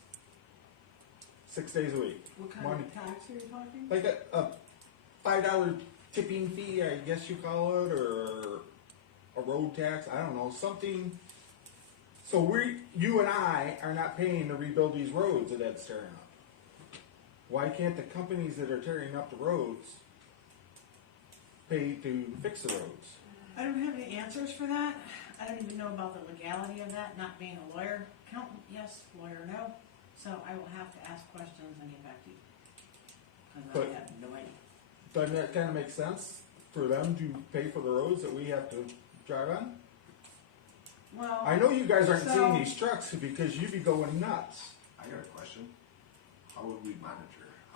6 days a week. What kind Money. of tax are you talking? Like a $5 tipping fee, I guess you call it, or a road tax, I don't know, something. So you and I are not paying to rebuild these roads that that's tearing up. Why can't the companies that are tearing up the roads pay to fix the roads? I don't have any answers for that. I don't even know about the legality of that, not being a lawyer. Accountant, yes, lawyer, no. So I will have to ask questions and get back to you. Because But- I have no idea. Doesn't that kind of make sense for them to pay for the roads that we have to drive on? Well, I know you guys aren't So- seeing these trucks because you'd be going nuts. I got a question. How would we monitor?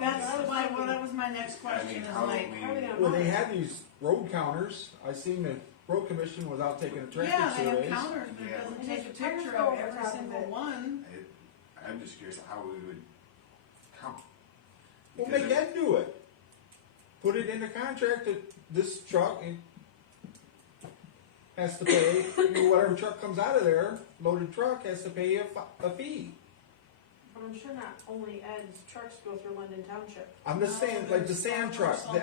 That's why, well, that was my next question, is how do like, we- how are we gonna Well, they monitor? had these road counters. I seen the road commission was out taking a traffic yeah, they have surveys. counters, but it Yeah. doesn't And take a just tires picture go of over every top of single it. one. I'm just curious how we would count. Well, Because make Ed do it. Put it in the contract that this truck has to pay, whatever truck comes out of there, loaded truck has to pay a fee. But I'm sure not only Ed's trucks go through London Township. I'm just saying, like the sand truck, the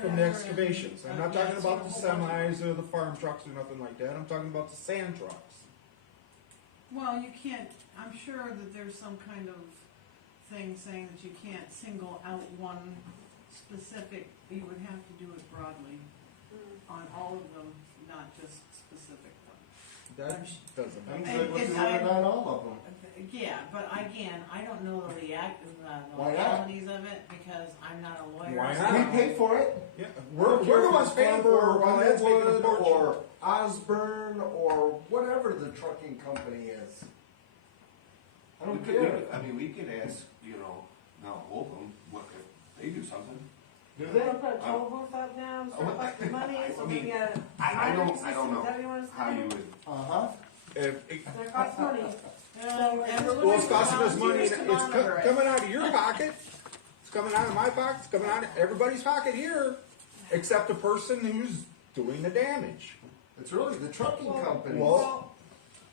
from the excavations. I'm not talking about the semis or the farm trucks or nothing like that. I'm talking about the sand trucks. Well, you can't, I'm sure that there's some kind of thing saying that you can't single out one specific, you would have to do it broadly on all of them, not just specific ones. That doesn't I'm make good with It's- doing it on all of them. Yeah, but again, I don't know the Why not? legalities of it, because I'm not a lawyer. Why so- not? We pay for it. Yeah, I we're don't care the if ones it's paying Farmer for it while Ed's making a Underwood fortune. or Osborne or whatever the trucking company is. I don't We care. could- I mean, we could ask, now Holcomb, what if they do something? Do They're they? gonna put a toll booth up now, start collecting money, so we mean, got. I don't know That we want us to how do? you would. Uh-huh. That costs money. And we're Well, looking it's for costing us money, volunteers and to it's monitor it. coming out of your pocket, it's coming out of my pocket, it's coming out of everybody's pocket here, except the person who's doing the damage. It's really the trucking Well, company. well-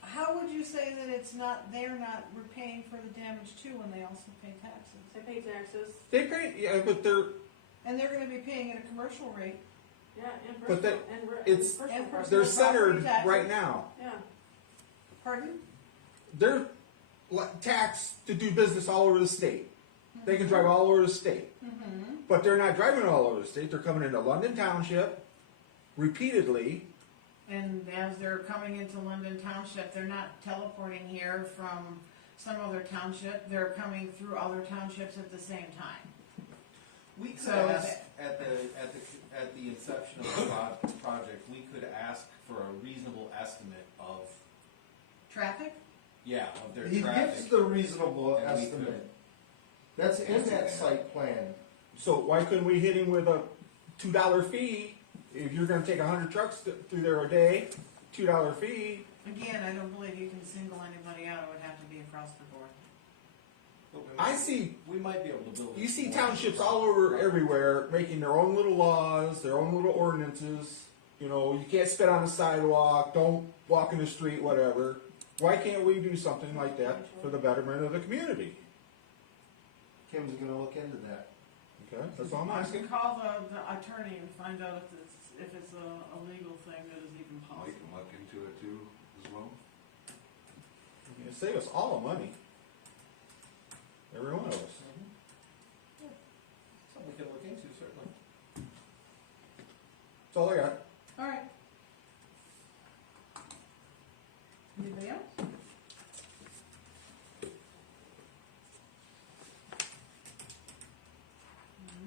How would you say that it's not, we're paying for the damage too when they also pay taxes? They pay taxes, They pay, yeah, but And they're gonna be paying at a commercial rate. yeah, and But personal, that- and it's- personal and property. they're Personal property centered taxes. right now. Yeah, Pardon? They're taxed to do business all over the state. They can drive all over the state. Mm-hmm. But they're not driving all over the state, they're coming into London Township repeatedly. And as they're coming into London Township, they're not teleporting here from some other township, they're coming through other townships at the same time. We could So ask, is it- at the inception of the project, we could ask for a reasonable estimate of, Traffic? of their He gives traffic. the reasonable And we estimate. could- That's in that site plan. So why couldn't we hit him with a $2 fee? If you're gonna take 100 trucks through there a day, $2 fee. Again, I don't believe you can single anybody out, it would have to be across the board. But we I might- see, We might be able to build. you it see more. townships all over everywhere making their own little laws, their own little ordinances. You can't spit on the sidewalk, don't walk in the street, whatever. Why can't we do something like that for the betterment of the community? Kim's gonna look into that. Okay, that's all I'm I asking. can call the attorney and find out if it's a legal thing that is even We possible. can look into it too, as well. It'll save us all the money. Every one of us. Something we can look into, certainly. That's all I got. Alright. Anybody else?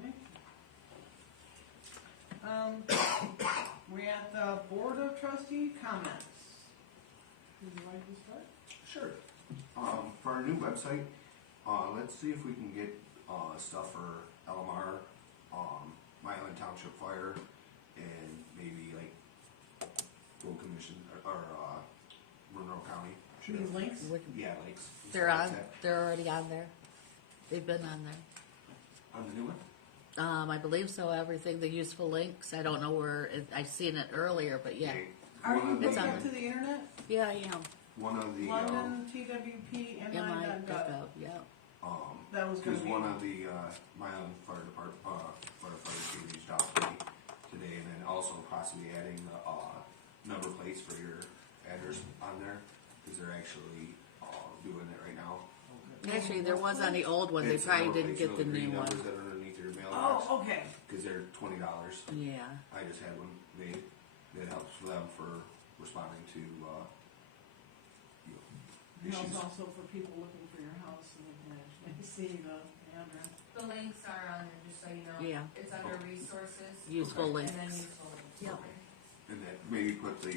Alright. We're at the Board of Trustee comments. Would you like to start? Sure. For our new website, let's see if we can get, stuff for LMR, Milan Township Fire, and maybe like Road Commission, or Monroe County. Should These have- links? Yeah, links. They're Stuff on, like that. they're already on there. They've been on there. On the new one? I believe so, everything, the useful links, I don't know where, I've seen it earlier, but yeah. Okay. Are One you of the- It's hooked on up to the internet? Yeah, I am. One of the, London, TWP, MI.gov. MI.gov, yeah. That was gonna because be. one of the, Milan Fire Department, firefighters reached out to me today, and then also possibly adding the, number plates for your address on there, because they're actually, doing it right now. Actually, there was on the old one, they It's probably number didn't plates, get the green new one. numbers that are underneath your mailbox, Oh, okay. because they're $20. Yeah, I just had one made that helps them for responding to, It helps issues. also for people looking for your house and they can actually see the address. The links are on there, just so you know. Yeah. It's under resources. useful Okay. links. And then useful links. Yep. And that maybe put the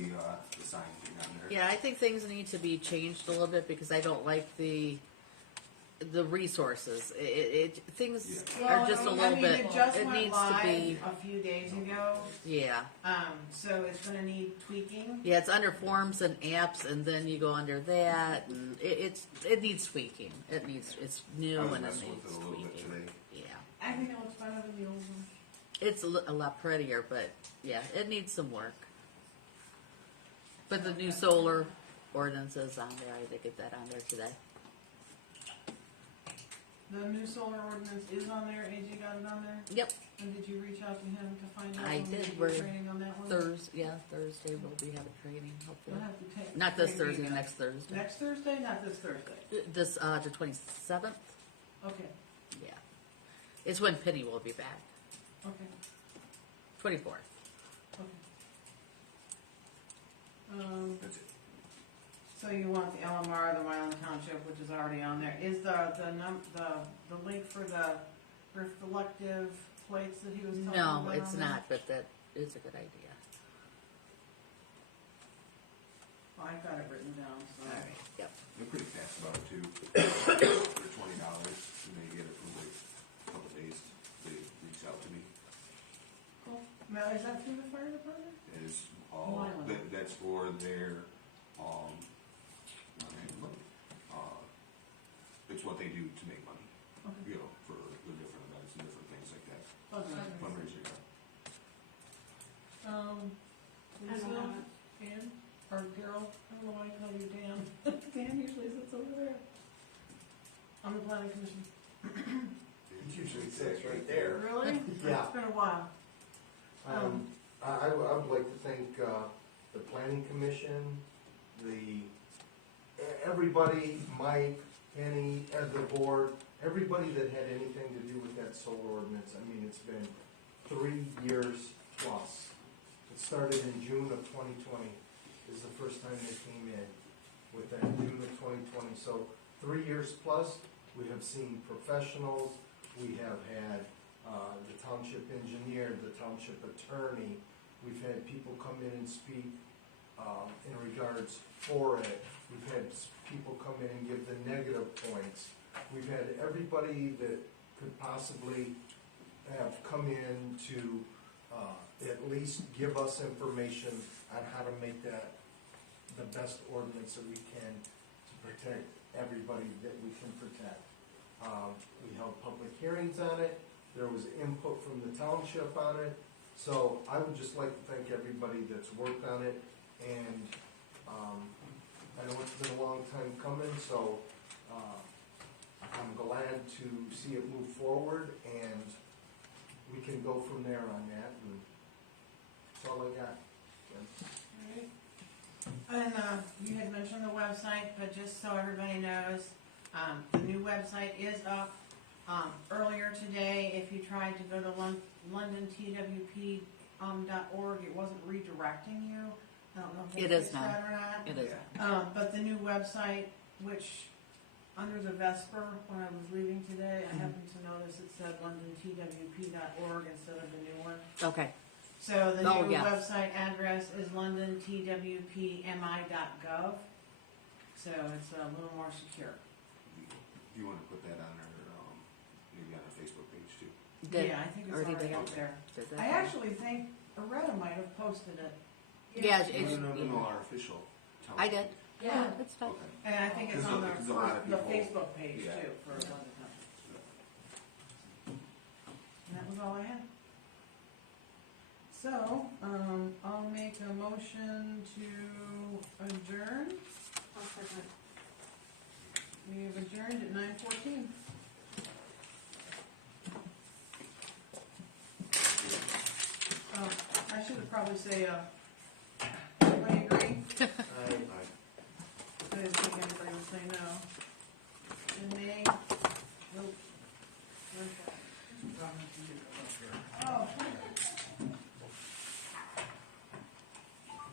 sign thing on there. Yeah, I think things need to be changed a little bit because I don't like the the resources. Things Well, are just a I little mean, bit. it just It went needs live to be. a few days ago, Yeah. so it's gonna need tweaking. Yeah, it's under forms and apps, and then you go under that, and it needs tweaking. It's new I was and it messing with needs it a little bit tweaking. today. Yeah, I think it looks better than the old one. it's a lot prettier, but yeah, it needs some work. But the new solar ordinance is on there. I did get that on there today. The new solar ordinance is on there, AJ got it on there, Yep, and did you reach out to him to find out I when we did. do We're training on that one? Thursday we'll be having training. Hopefully, We'll have to take. not this maybe Thursday, next Thursday. Next Thursday, not this Thursday, This the 27th. okay, Yeah, it's when Penny will be back. okay, 24th. okay. That's it. So you want the LMR, the Milan Township, which is already on there, is the link for the reflective plates that he was talking about? No, it's on there? not, but that is a good idea. Well, I've got it written down, so. All right. Yep. They're pretty fast about it too. For $20, and they get it from like a couple days. They reach out to me. Cool. Now, is that through the fire department? Is all Milan. that's for their it's what they do to make money. Okay. You know, for the different events and different things like that. Okay. Fundraiser. I don't Lisa, know. Dan, or Daryl, I don't know why I call you Dan. Dan usually sits over there. On the planning commission. It usually sits right there. Really? Yeah. It's been a while. I would like to thank, the planning commission, everybody, Mike, Penny, the board, everybody that had anything to do with that solar ordinance. I mean, it's been 3 years plus. It started in June of 2020 is the first time they came in with that, June of 2020. So 3 years plus, we have seen professionals, we have had the township engineer, the township attorney. We've had people come in and speak in regards for it. We've had people come in and give the negative points. We've had everybody that could possibly have come in to at least give us information on how to make that the best ordinance that we can to protect everybody that we can protect. We held public hearings on it. There was input from the township on it. So I would just like to thank everybody that's worked on it, and I know it's been a long time coming, so I'm glad to see it move forward, and we can go from there on that, and that's all I got. Alright. And, you had mentioned the website, but just so everybody knows, the new website is up. Earlier today, if you tried to go to LondonTWP.org, it wasn't redirecting you. I don't know if It they is fixed now. that or not. It is. But the new website, which, under the Vesper, when I was leaving today, I happened to notice it said LondonTWP.org instead of the new one. Okay. So the Oh, new yeah. website address is LondonTWPMI.gov. So it's a little more secure. Do you want to put that on our maybe on our Facebook page too? Yeah, I think it's Already already there. up there. Did that? I actually think Loretta might have posted it. Yeah, No, our official. I did. Yeah. It's fine. Okay. And I think it's on the, Because a lot of the people- Facebook page Yeah. too for London Township. And that was all I had. So, I'll make a motion to adjourn. I'll second. We have adjourned at 9:14. I should probably say, everybody agree? I I didn't think anybody would say no.